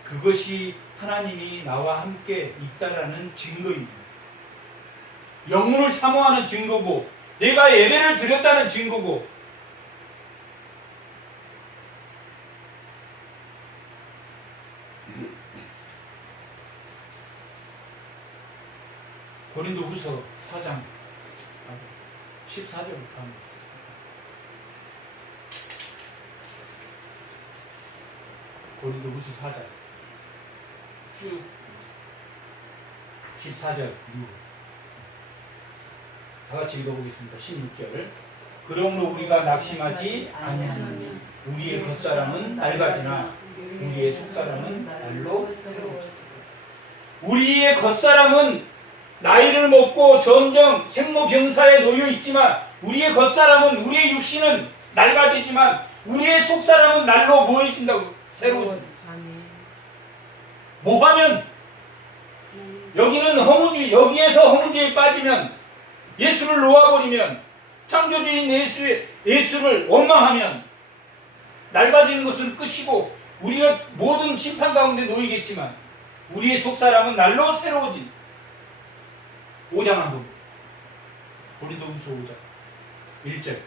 그것이 하나님이 나와 함께 있다라는 증거입니다. 영혼을 사모하는 증거고 내가 예배를 드렸다는 증거고 고린도후서 4장 14절부터 합니다. 고린도후서 4장 쭉 14절 이후 다 같이 읽어보겠습니다. 16절. 그러므로 우리가 낙심하지 아니하노니 우리의 겉사람은 낡아지나 우리의 속사람은 날로 새로워지고. 우리의 겉사람은 나이를 먹고 점점 생로병사에 놓여 있지만 우리의 겉사람은 우리의 육신은 낡아지지만 우리의 속사람은 날로 모여진다고 새로워진다. 뭐하면 여기는 허무주의, 여기에서 허무주의에 빠지면 예수를 놓아버리면 창조주인 예수를 원망하면 낡아지는 것은 끝이고 우리가 모든 심판 가운데 놓이겠지만 우리의 속사람은 날로 새로워진 5장 한번 고린도후서 5장 1절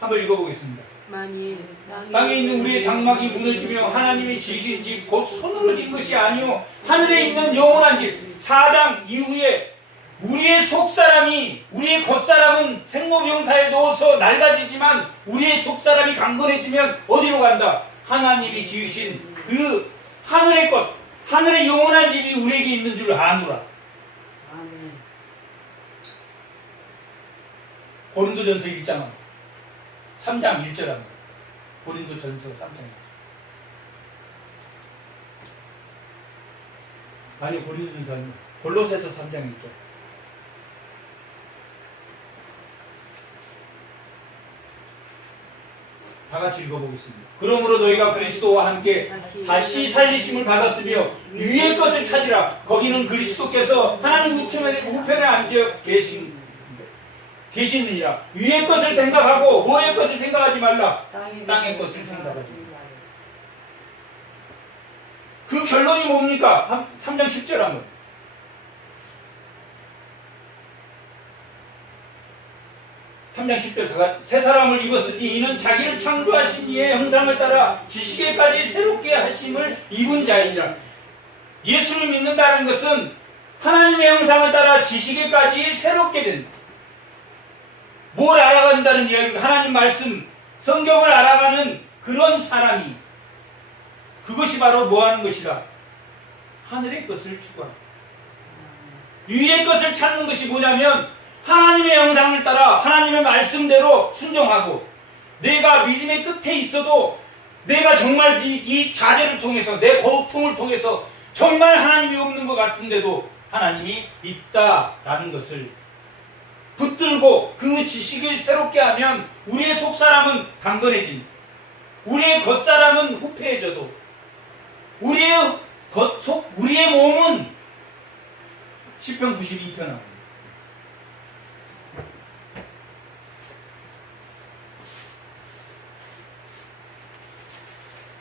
한번 읽어보겠습니다. 만일 땅에 있는 우리의 장막이 무너지며 하나님이 지으신 집 곧 손으로 지은 것이 아니요 하늘에 있는 영원한 집 4장 이후에 우리의 속사람이 우리의 겉사람은 생로병사에 넣어서 낡아지지만 우리의 속사람이 강건해지면 어디로 간다? 하나님이 지으신 그 하늘의 것 하늘의 영원한 집이 우리에게 있는 줄 아노라. 고린도전서 1장 3장 1절 합니다. 고린도전서 3장 1절. 아니 고린도전서 아니고 골로새서 3장 1절. 다 같이 읽어보겠습니다. 그러므로 너희가 그리스도와 함께 다시 살리심을 받았으며 위의 것을 찾으라. 거기는 그리스도께서 하나님 우편에 앉아 계시느니라. 위의 것을 생각하고 뭐의 것을 생각하지 말라. 땅의 것을 생각하지 말라. 그 결론이 뭡니까? 3장 10절 한번. 새 사람을 입었으니 이는 자기를 창조하신 이의 형상을 따라 지식에까지 새롭게 하심을 입은 자이니라. 예수를 믿는다는 것은 하나님의 형상을 따라 지식에까지 새롭게 된다. 뭘 알아간다는 이야기가 하나님 말씀, 성경을 알아가는 그런 사람이 그것이 바로 뭐하는 것이다. 하늘의 것을 추구한다. 위의 것을 찾는 것이 뭐냐면 하나님의 형상을 따라 하나님의 말씀대로 순종하고 내가 믿음의 끝에 있어도 내가 정말 이 자제를 통해서 내 고통을 통해서 정말 하나님이 없는 것 같은데도 하나님이 있다라는 것을 붙들고 그 지식을 새롭게 하면 우리의 속사람은 강건해집니다. 우리의 겉사람은 후패해져도 우리의 몸은 시편 92편 나옵니다.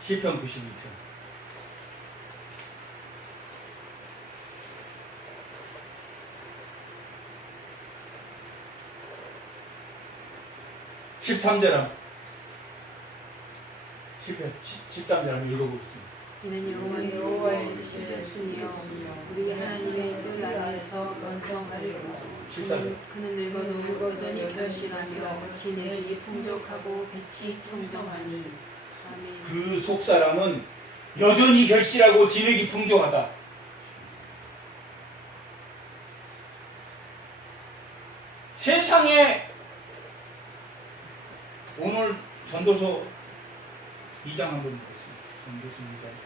시편 92편. (13절) 시편 13절 한번 읽어보겠습니다. 이는 여호와의 뜻이었으며 우리 하나님의 뜻 안에서 완성하리로다. 14절. 그는 늙어도 여전히 결실하며 진액이 풍족하고 빛이 청정하니. 아멘. 그 속사람은 여전히 결실하고 진액이 풍족하다. 세상에 오늘 전도서 2장 한번 보겠습니다. 전도서 2장.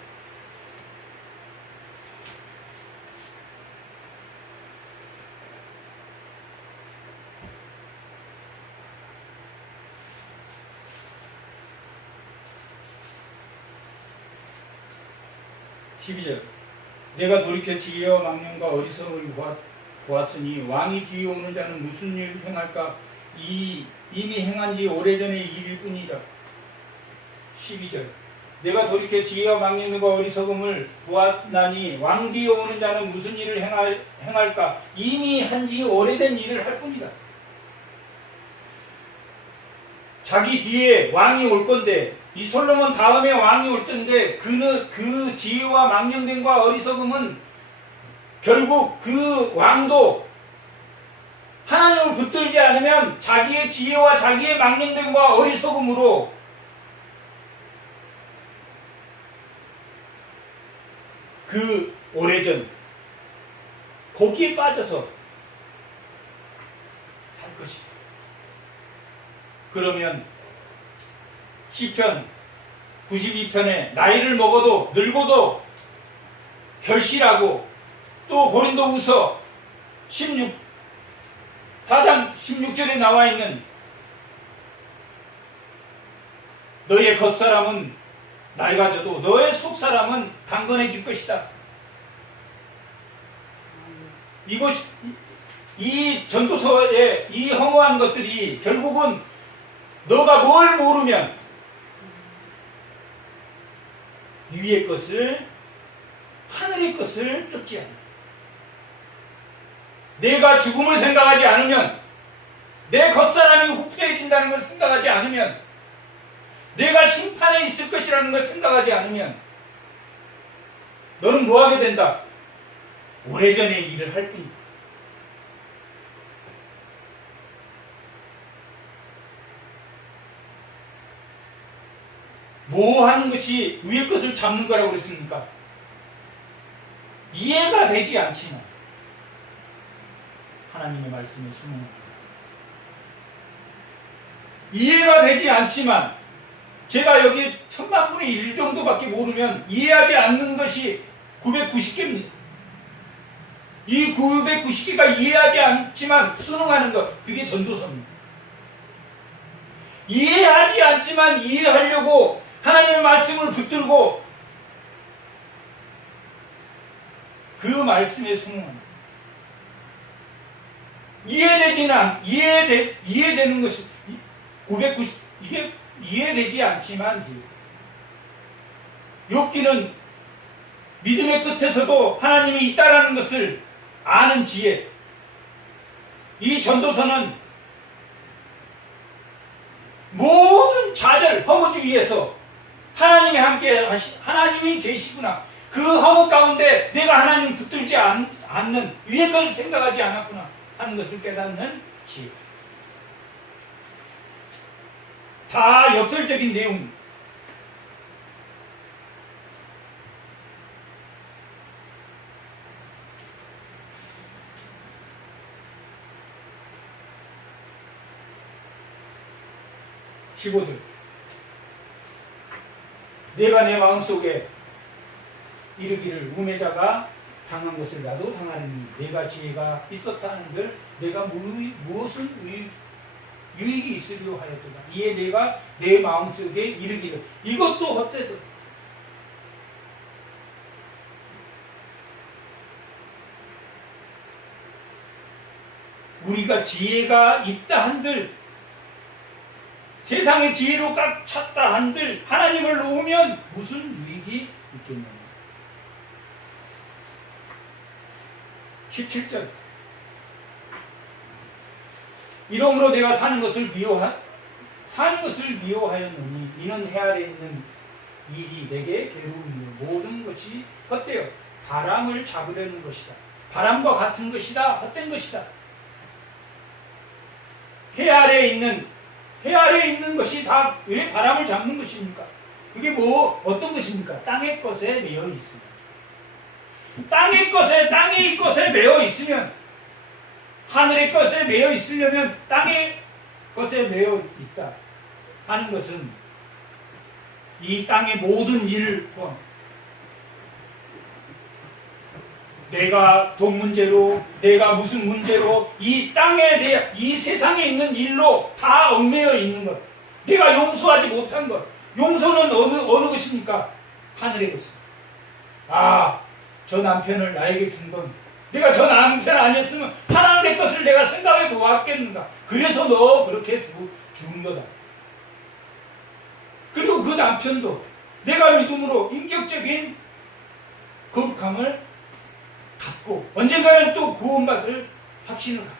(12절) 내가 돌이켜 지혜와 망령과 어리석음을 보았으니 왕이 뒤에 오는 자는 무슨 일을 행할까? 이미 행한 지 오래전의 일일 뿐이라. 12절 내가 돌이켜 지혜와 망령과 어리석음을 보았나니 왕 뒤에 오는 자는 무슨 일을 행할까? 이미 한 지 오래된 일을 할 뿐이다. 자기 뒤에 왕이 올 건데, 이 솔로몬 다음에 왕이 올 텐데, 그 지혜와 망령됨과 어리석음은 결국 그 왕도 하나님을 붙들지 않으면 자기의 지혜와 자기의 망령됨과 어리석음으로 그 오래전 거기에 빠져서 살 것이다. 그러면 시편 92편에 나이를 먹어도 늙어도 결실하고, 또 고린도후서 4장 16절에 나와 있는 너의 겉사람은 낡아져도 너의 속사람은 강건해질 것이다. 이 전도서의 이 허무한 것들이 결국은 너가 뭘 모르면 위의 것을, 하늘의 것을 쫓지 않아. 내가 죽음을 생각하지 않으면, 내 겉사람이 후패해진다는 걸 생각하지 않으면, 내가 심판에 있을 것이라는 걸 생각하지 않으면 너는 뭐 하게 된다? 오래전의 일을 할 뿐이다. 뭐 하는 것이 위의 것을 잡는 거라고 그랬습니까? 이해가 되지 않지만 하나님의 말씀에 순응합니다. 이해가 되지 않지만 제가 여기 1000만분의 1 정도밖에 모르면 이해하지 않는 것이 990개입니다. 이 990개가 이해하지 않지만 순응하는 것, 그게 전도서입니다. 이해하지 않지만 이해하려고 하나님의 말씀을 붙들고 그 말씀에 순응합니다. 이해되는 것이 990, 이게 이해되지 않지만, 욥기는 믿음의 끝에서도 하나님이 있다라는 것을 아는 지혜. 이 전도서는 모든 좌절, 허무 주위에서 하나님이 함께 하나님이 계시구나. 그 허무 가운데 내가 하나님을 붙들지 않는, 위의 것을 생각하지 않았구나 하는 것을 깨닫는 지혜. 다 역설적인 내용. (15절) 내가 내 마음속에 이르기를 우매자가 당한 것을 나도 당하리니 내가 지혜가 있었다는 걸 내가 무엇을 유익이 있으리로 하였도다. 이에 내가 내 마음속에 이르기를 이것도 헛되다. 우리가 지혜가 있다 한들, 세상의 지혜로 꽉 찼다 한들 하나님을 놓으면 무슨 유익이 있겠느냐. 17절. 이러므로 내가 사는 것을 미워하였노니 이는 해 아래 있는 일이 내게 괴로움이요 모든 것이 헛되어 바람을 잡으려는 것이다. 바람과 같은 것이다. 헛된 것이다. 해 아래에 있는 것이 다 왜 바람을 잡는 것입니까? 그게 어떤 것입니까? 땅의 것에 매여 있으면. 땅의 것에 매여 있으면, 하늘의 것에 매여 있으려면 땅의 것에 매여 있다 하는 것은 이 땅의 모든 일을 포함, 내가 돈 문제로, 내가 무슨 문제로, 이 땅에 대해, 이 세상에 있는 일로 다 얽매여 있는 것, 내가 용서하지 못한 것, 용서는 어느 것입니까? 하늘의 것입니다. 저 남편을 나에게 준 건, 내가 저 남편 아니었으면 하나님의 것을 내가 생각해 보았겠는가? 그래서 너 그렇게 죽은 거다. 그리고 그 남편도 내가 믿음으로 인격적인 거룩함을 갖고 언젠가는 또 구원받을 확신을 갖고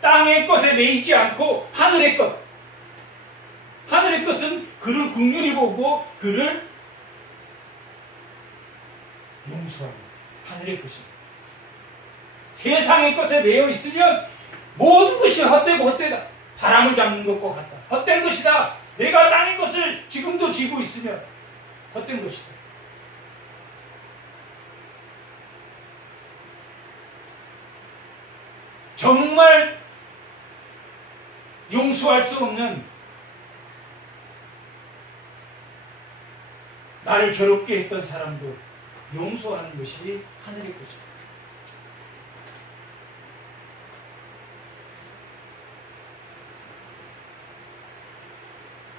땅의 것에 매이지 않고 하늘의 것은 그를 긍휼히 보고 그를 용서하고 하늘의 것입니다. 세상의 것에 매여 있으면 모든 것이 헛되고 헛되다. 바람을 잡는 것과 같다. 헛된 것이다. 내가 땅의 것을 지금도 쥐고 있으면 헛된 것이다. 정말 용서할 수 없는, 나를 괴롭게 했던 사람도 용서하는 것이 하늘의 것입니다.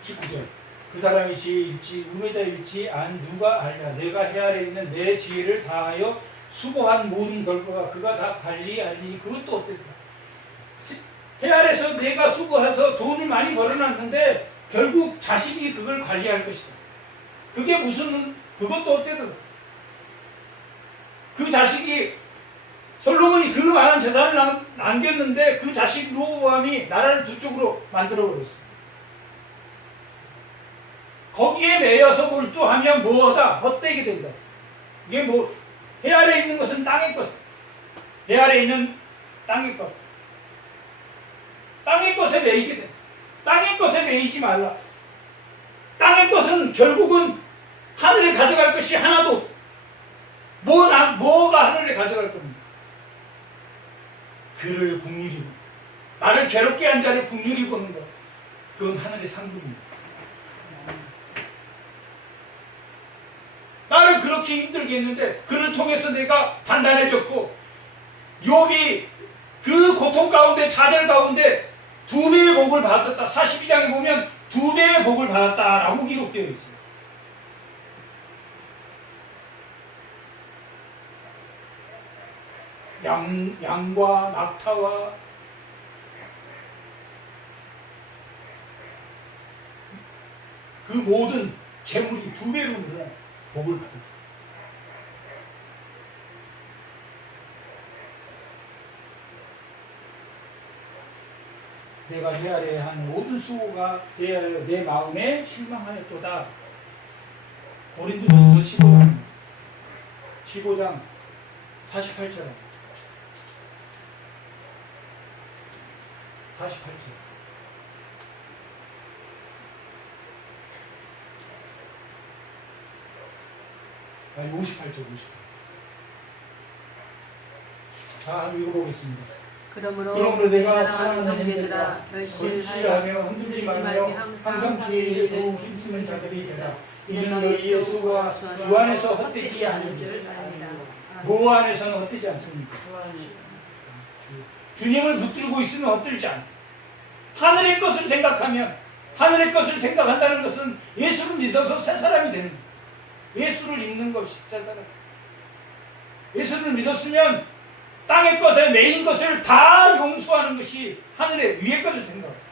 19절. 그 사람의 지혜의 위치, 우매자의 위치 안 누가 알냐. 내가 해 아래 있는 내 지혜를 다하여 수고한 모든 결과가 그가 다 관리하니 그것도 어땠다. 해 아래서 내가 수고해서 돈을 많이 벌어놨는데 결국 자식이 그걸 관리할 것이다. 그것도 어땠다. 그 자식이, 솔로몬이 그 많은 재산을 남겼는데 그 자식 르호보암이 나라를 두 쪽으로 만들어버렸습니다. 거기에 매여서 몰두하면 뭐하다? 헛되게 된다. 이게 해 아래에 있는 것은 땅의 것. 해 아래에 있는 땅의 것. 땅의 것에 매이게 돼. 땅의 것에 매이지 말라. 땅의 것은 결국은 하늘에 가져갈 것이 하나도 없다. 뭐가 하늘에 가져갈 겁니까? 그를 긍휼히 보는, 나를 괴롭게 한 자를 긍휼히 보는 것, 그건 하늘의 상급입니다. 나를 그렇게 힘들게 했는데 그를 통해서 내가 단단해졌고, 욥이 그 고통 가운데, 좌절 가운데 2배의 복을 받았다. 42장에 보면 2배의 복을 받았다라고 기록되어 있어요. 양과 낙타와 그 모든 재물이 2배로 늘어나 복을 받았다. 내가 해 아래에 한 모든 수고가 대하여 내 마음에 실망하였도다. 고린도전서 15장 48절. 48절. 아니 58절. 자, 한번 읽어보겠습니다. 그러므로 내가 사랑하는 형제들아 형제들아 결실하며 흔들지 말며 항상 주의 일에 더욱 힘쓰는 자들이 되라. 이는 너희의 수고가 주 안에서 헛되지 않은 줄 아니라. 뭐 안에서는 헛되지 않습니까? 주님을 붙들고 있으면 헛들지 않아. 하늘의 것을 생각하면, 하늘의 것을 생각한다는 것은 예수를 믿어서 새 사람이 되는 거예요. 예수를 믿는 것이 새 사람. 예수를 믿었으면 땅의 것에 매인 것을 다 용서하는 것이 하늘의 위의 것을 생각합니다.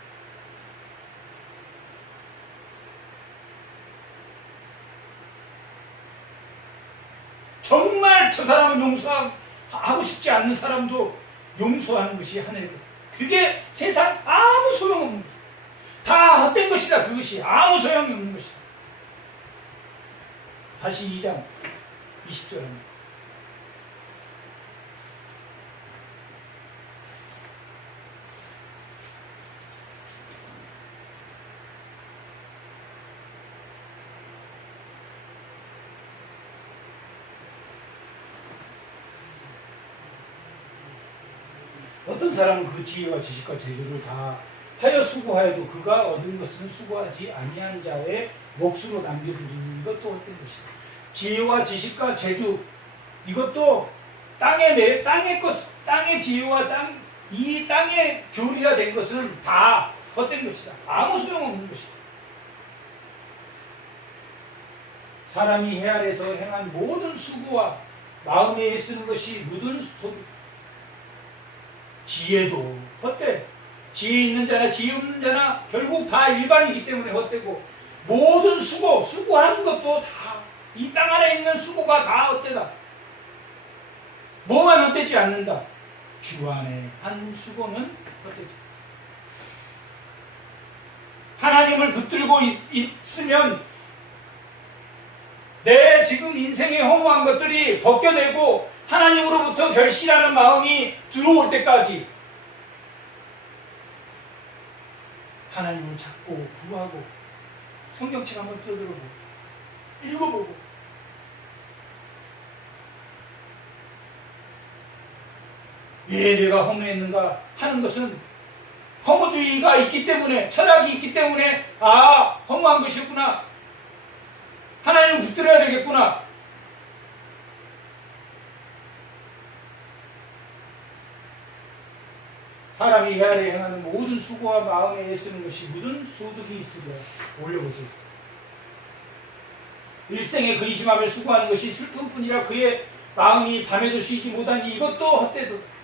정말 저 사람은 용서하고 싶지 않는 사람도 용서하는 것이 하늘의 것. 그게 세상 아무 소용없는 것. 다 헛된 것이다. 그것이 아무 소용이 없는 것이다. 다시 2장 20절입니다. 어떤 사람은 그 지혜와 지식과 재주를 다 하여 수고하여도 그가 얻은 것은 수고하지 아니한 자의 몫으로 남겨두리니 이것도 헛된 것이다. 지혜와 지식과 재주 이것도 땅의 것, 땅의 지혜와 이 땅의 교리가 된 것은 다 헛된 것이다. 아무 소용없는 것이다. 사람이 해 아래서 행한 모든 수고와 마음에 애쓰는 것이 묻은 소득 지혜도 헛돼. 지혜 있는 자나 지혜 없는 자나 결국 다 일반이기 때문에 헛되고 모든 수고하는 것도 다 이 땅 안에 있는 수고가 다 헛되다. 뭐만 헛되지 않는다. 주 안에 한 수고는 헛되지. 하나님을 붙들고 있으면 내 지금 인생에 허무한 것들이 벗겨내고 하나님으로부터 결실하는 마음이 들어올 때까지 하나님을 찾고 구하고 성경책 한번 떠들어보고 읽어보고 왜 내가 허무했는가 하는 것은 허무주의가 있기 때문에 철학이 있기 때문에 허무한 것이었구나. 하나님을 붙들어야 되겠구나. 사람이 해 아래 행하는 모든 수고와 마음에 애쓰는 것이 묻은 소득이 있으랴. 올려보세요. 일생에 근심하며 수고하는 것이 슬픔뿐이라 그의 마음이 밤에도 쉬지 못하니 이것도 헛되도.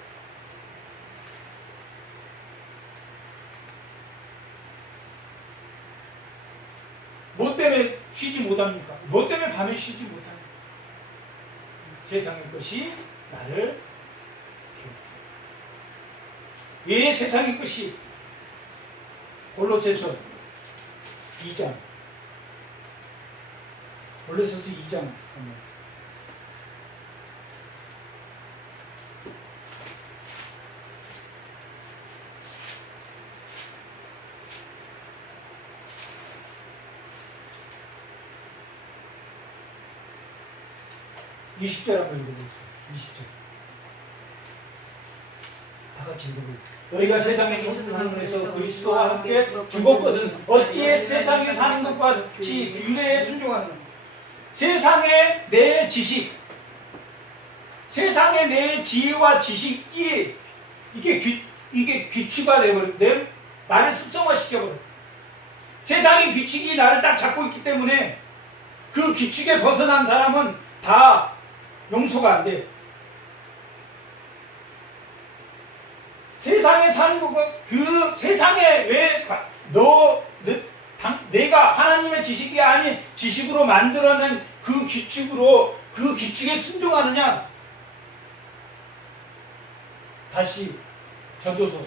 뭐 때문에 쉬지 못합니까? 뭐 때문에 밤에 쉬지 못합니까? 세상의 것이 나를 왜 세상의 것이 골로새서 2장 골로새서 2장 20절 한번 읽어보세요. 20절. 다 같이 읽어보세요. 너희가 세상에 속한 것에서 그리스도와 함께 죽었거든 어찌해 세상에 사는 것과 같이 규례에 순종하느냐. 세상의 내 지식, 세상의 내 지혜와 지식이 이게 귀추가 되어버려. 나를 습성화시켜버려. 세상의 규칙이 나를 딱 잡고 있기 때문에 그 규칙에 벗어난 사람은 다 용서가 안 돼. 세상에 사는 것과 그 세상에 왜 내가 하나님의 지식이 아닌 지식으로 만들어낸 그 규칙으로 그 규칙에 순종하느냐? 다시 전도서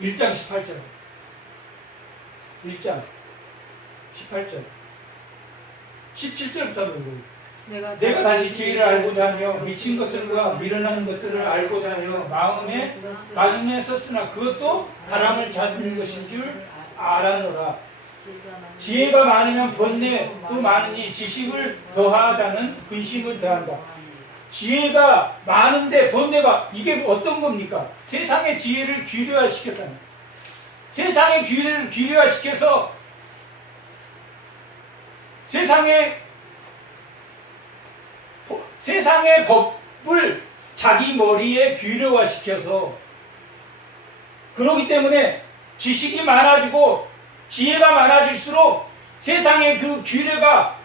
1장 18절 1장 18절 17절부터 보고 내가 다시 지혜를 알고자 하며 미친 것들과 미련한 것들을 알고자 하며 마음에 썼으나 그것도 바람을 잡는 것인 줄 알아노라. 지혜가 많으면 번뇌도 많으니 지식을 더하자는 근심을 더한다. 지혜가 많은데 번뇌가 이게 어떤 겁니까? 세상의 지혜를 규례화시켰다는. 세상의 규례를 규례화시켜서 세상의 법을 자기 머리에 규례화시켜서 그러기 때문에 지식이 많아지고 지혜가 많아질수록 세상의 그 규례가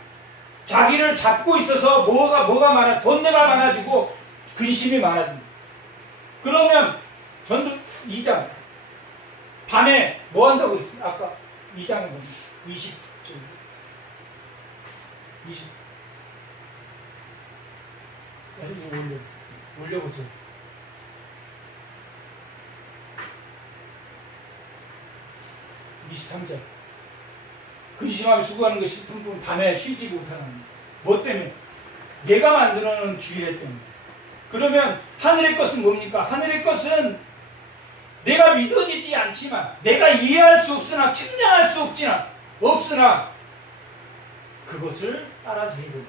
자기를 잡고 있어서 뭐가 많아, 돈내가 많아지고 근심이 많아집니다. 그러면 전도 2장 밤에 뭐 한다고 그랬어요? 아까 2장에 보면 20 올려보세요. 23절. 근심하며 수고하는 것이 품품 밤에 쉬지 못하는 뭐 때문에? 내가 만들어 놓은 기회 때문에. 그러면 하늘의 것은 뭡니까? 하늘의 것은 내가 믿어지지 않지만, 내가 이해할 수 없으나, 측량할 수 없으나 그것을 따라서 해보고,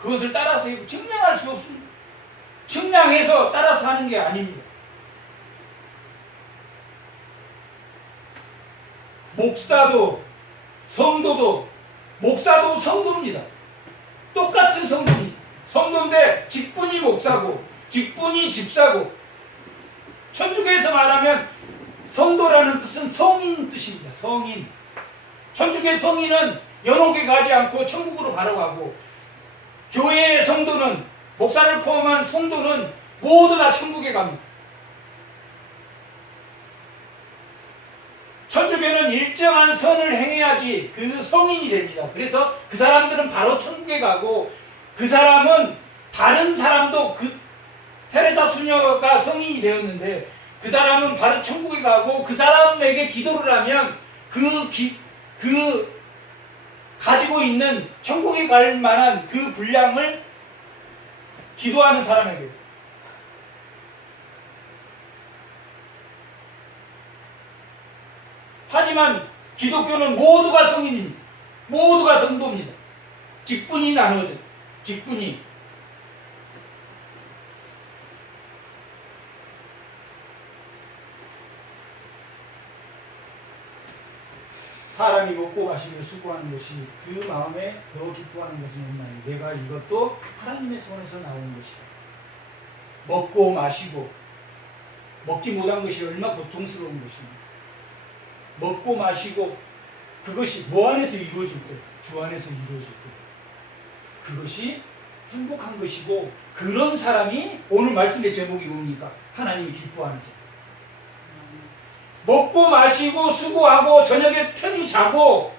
그것을 따라서 해보고, 측량할 수 없습니다. 측량해서 따라서 하는 게 아닙니다. 목사도 성도도, 목사도 성도입니다. 똑같은 성도입니다. 성도인데 직분이 목사고 직분이 집사고, 천주교에서 말하면 성도라는 뜻은 성인 뜻입니다. 성인. 천주교의 성인은 연옥에 가지 않고 천국으로 바로 가고, 교회의 성도는, 목사를 포함한 성도는 모두 다 천국에 갑니다. 천주교는 일정한 선을 행해야지 그 성인이 됩니다. 그래서 그 사람들은 바로 천국에 가고, 그 사람은 다른 사람도, 그 테레사 수녀가 성인이 되었는데 그 사람은 바로 천국에 가고, 그 사람에게 기도를 하면 그 가지고 있는 천국에 갈 만한 그 분량을 기도하는 사람에게, 하지만 기독교는 모두가 성인입니다. 모두가 성도입니다. 직분이 나누어져. 직분이. 사람이 먹고 마시며 수고하는 것이 그 마음에 더 기뻐하는 것은 없나니 내가 이것도 하나님의 손에서 나오는 것이다. 먹고 마시고, 먹지 못한 것이 얼마나 고통스러운 것입니다. 먹고 마시고, 그것이 뭐 안에서 이루어질 때? 주 안에서 이루어질 때. 그것이 행복한 것이고, 그런 사람이 오늘 말씀의 제목이 뭡니까? 하나님이 기뻐하는 자. 먹고 마시고 수고하고 저녁에 편히 자고,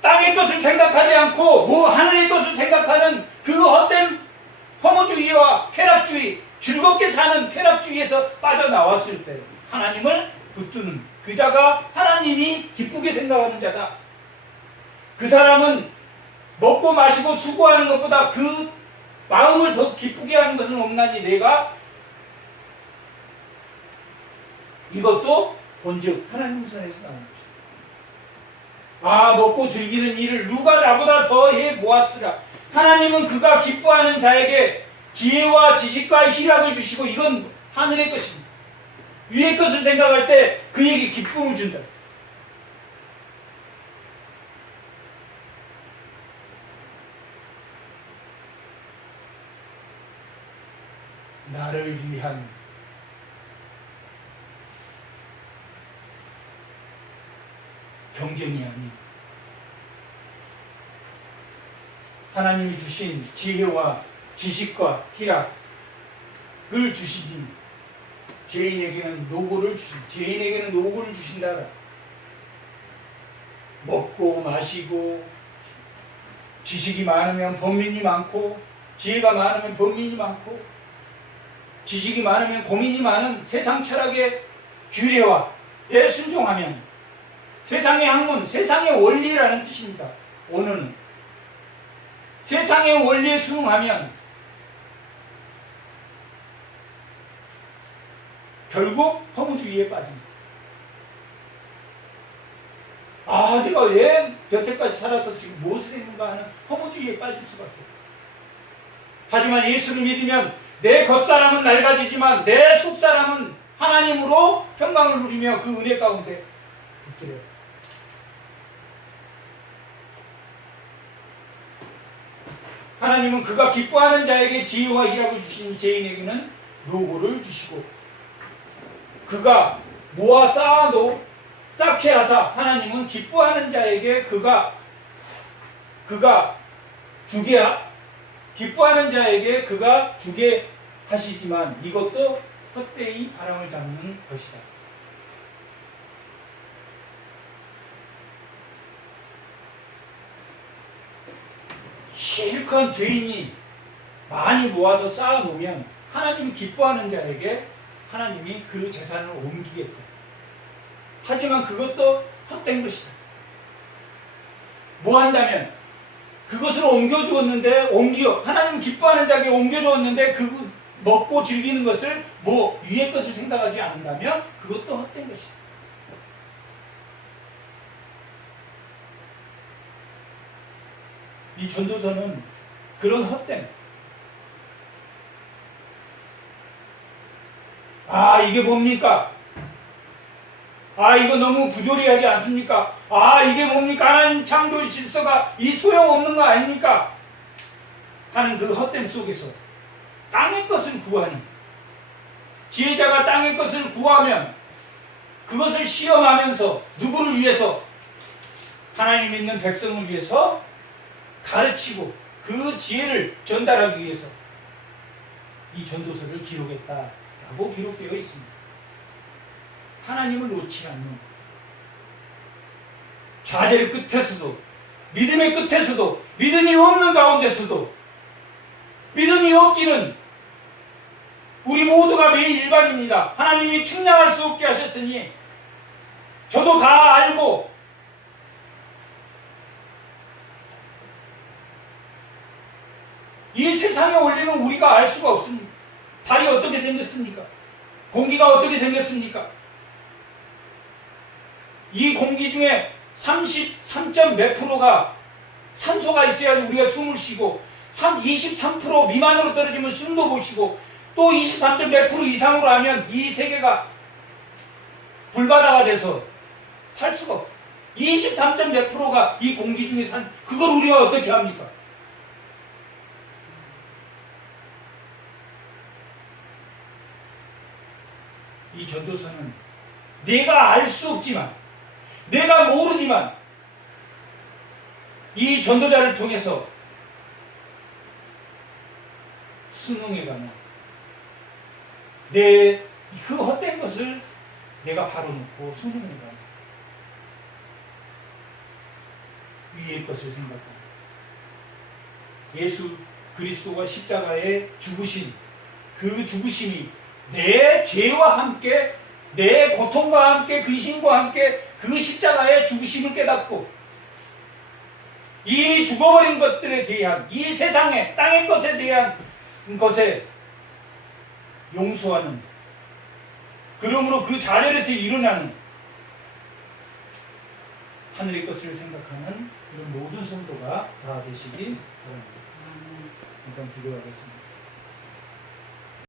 땅의 것을 생각하지 않고 뭐 하늘의 것을 생각하는 그 헛된 허무주의와 쾌락주의, 즐겁게 사는 쾌락주의에서 빠져나왔을 때 하나님을 붙드는 그 자가 하나님이 기쁘게 생각하는 자다. 그 사람은 먹고 마시고 수고하는 것보다 그 마음을 더 기쁘게 하는 것은 없나니 내가 이것도 본즉 하나님 손에서 나오는 것이다. 아, 먹고 즐기는 일을 누가 나보다 더 해보았으랴. 하나님은 그가 기뻐하는 자에게 지혜와 지식과 희락을 주시고, 이건 하늘의 것입니다. 위의 것을 생각할 때 그에게 기쁨을 준다. 나를 위한 경쟁이 아닌 하나님이 주신 지혜와 지식과 희락을 주시니 죄인에게는 노고를 주신다. 먹고 마시고 지식이 많으면 번민이 많고, 지혜가 많으면 번민이 많고, 지식이 많으면 고민이 많은 세상 철학의 규례와 순종하면, 세상의 학문, 세상의 원리라는 뜻입니다. 오늘은 세상의 원리에 순응하면 결국 허무주의에 빠집니다. 아, 내가 왜 여태까지 살아서 지금 무엇을 했는가 하는 허무주의에 빠질 수밖에 없어요. 하지만 예수를 믿으면 내 겉사람은 낡아지지만 내 속사람은 하나님으로 평강을 누리며 그 은혜 가운데 붙들어요. 하나님은 그가 기뻐하는 자에게 지혜와 희락을 주시니 죄인에게는 노고를 주시고, 그가 모아 쌓게 하사 하나님은 기뻐하는 자에게 그가 주게 기뻐하는 자에게 그가 주게 하시지만 이것도 헛되이 바람을 잡는 것이다. 실컷 죄인이 많이 모아서 쌓아놓으면 하나님이 기뻐하는 자에게 하나님이 그 재산을 옮기겠다. 하지만 그것도 헛된 것이다. 뭐 한다면 그것을 옮겨주었는데 하나님 기뻐하는 자에게 옮겨주었는데 그 먹고 즐기는 것을 뭐 위의 것을 생각하지 않는다면 그것도 헛된 것이다. 이 전도서는 그런 헛됨. 이게 뭡니까? 이거 너무 부조리하지 않습니까? 이게 뭡니까? 하나님 창조 질서가 이 소용없는 거 아닙니까? 하는 그 헛됨 속에서 땅의 것을 구하는 지혜자가 땅의 것을 구하면 그것을 시험하면서 누구를 위해서? 하나님 믿는 백성을 위해서 가르치고 그 지혜를 전달하기 위해서 이 전도서를 기록했다라고 기록되어 있습니다. 하나님을 놓지 않는 좌절 끝에서도 믿음의 끝에서도 믿음이 없는 가운데서도 믿음이 없기는 우리 모두가 매일 일반입니다. 하나님이 측량할 수 없게 하셨으니 저도 다 알고 이 세상에 올리는 우리가 알 수가 없습니다. 달이 어떻게 생겼습니까? 공기가 어떻게 생겼습니까? 이 공기 중에 33점 몇 프로가 산소가 있어야지 우리가 숨을 쉬고 23% 미만으로 떨어지면 숨도 못 쉬고 또 23점 몇 프로 이상으로 하면 이 세계가 불바다가 돼서 살 수가 없고 23점 몇 프로가 이 공기 중에 그걸 우리가 어떻게 합니까? 이 전도서는 내가 알 수 없지만 내가 모르지만 이 전도자를 통해서 수능에 관한 그 헛된 것을 내가 바로놓고 수능에 관한 위의 것을 생각합니다. 예수 그리스도가 십자가에 죽으신 그 죽으심이 내 죄와 함께 내 고통과 함께 근심과 함께 그 십자가의 죽으심을 깨닫고 이미 죽어버린 것들에 대한 이 세상의 땅의 것에 대한 것에 용서하는 그러므로 그 좌절에서 일어나는 하늘의 것을 생각하는 그런 모든 성도가 다 되시기 바랍니다. 일단 기도하겠습니다.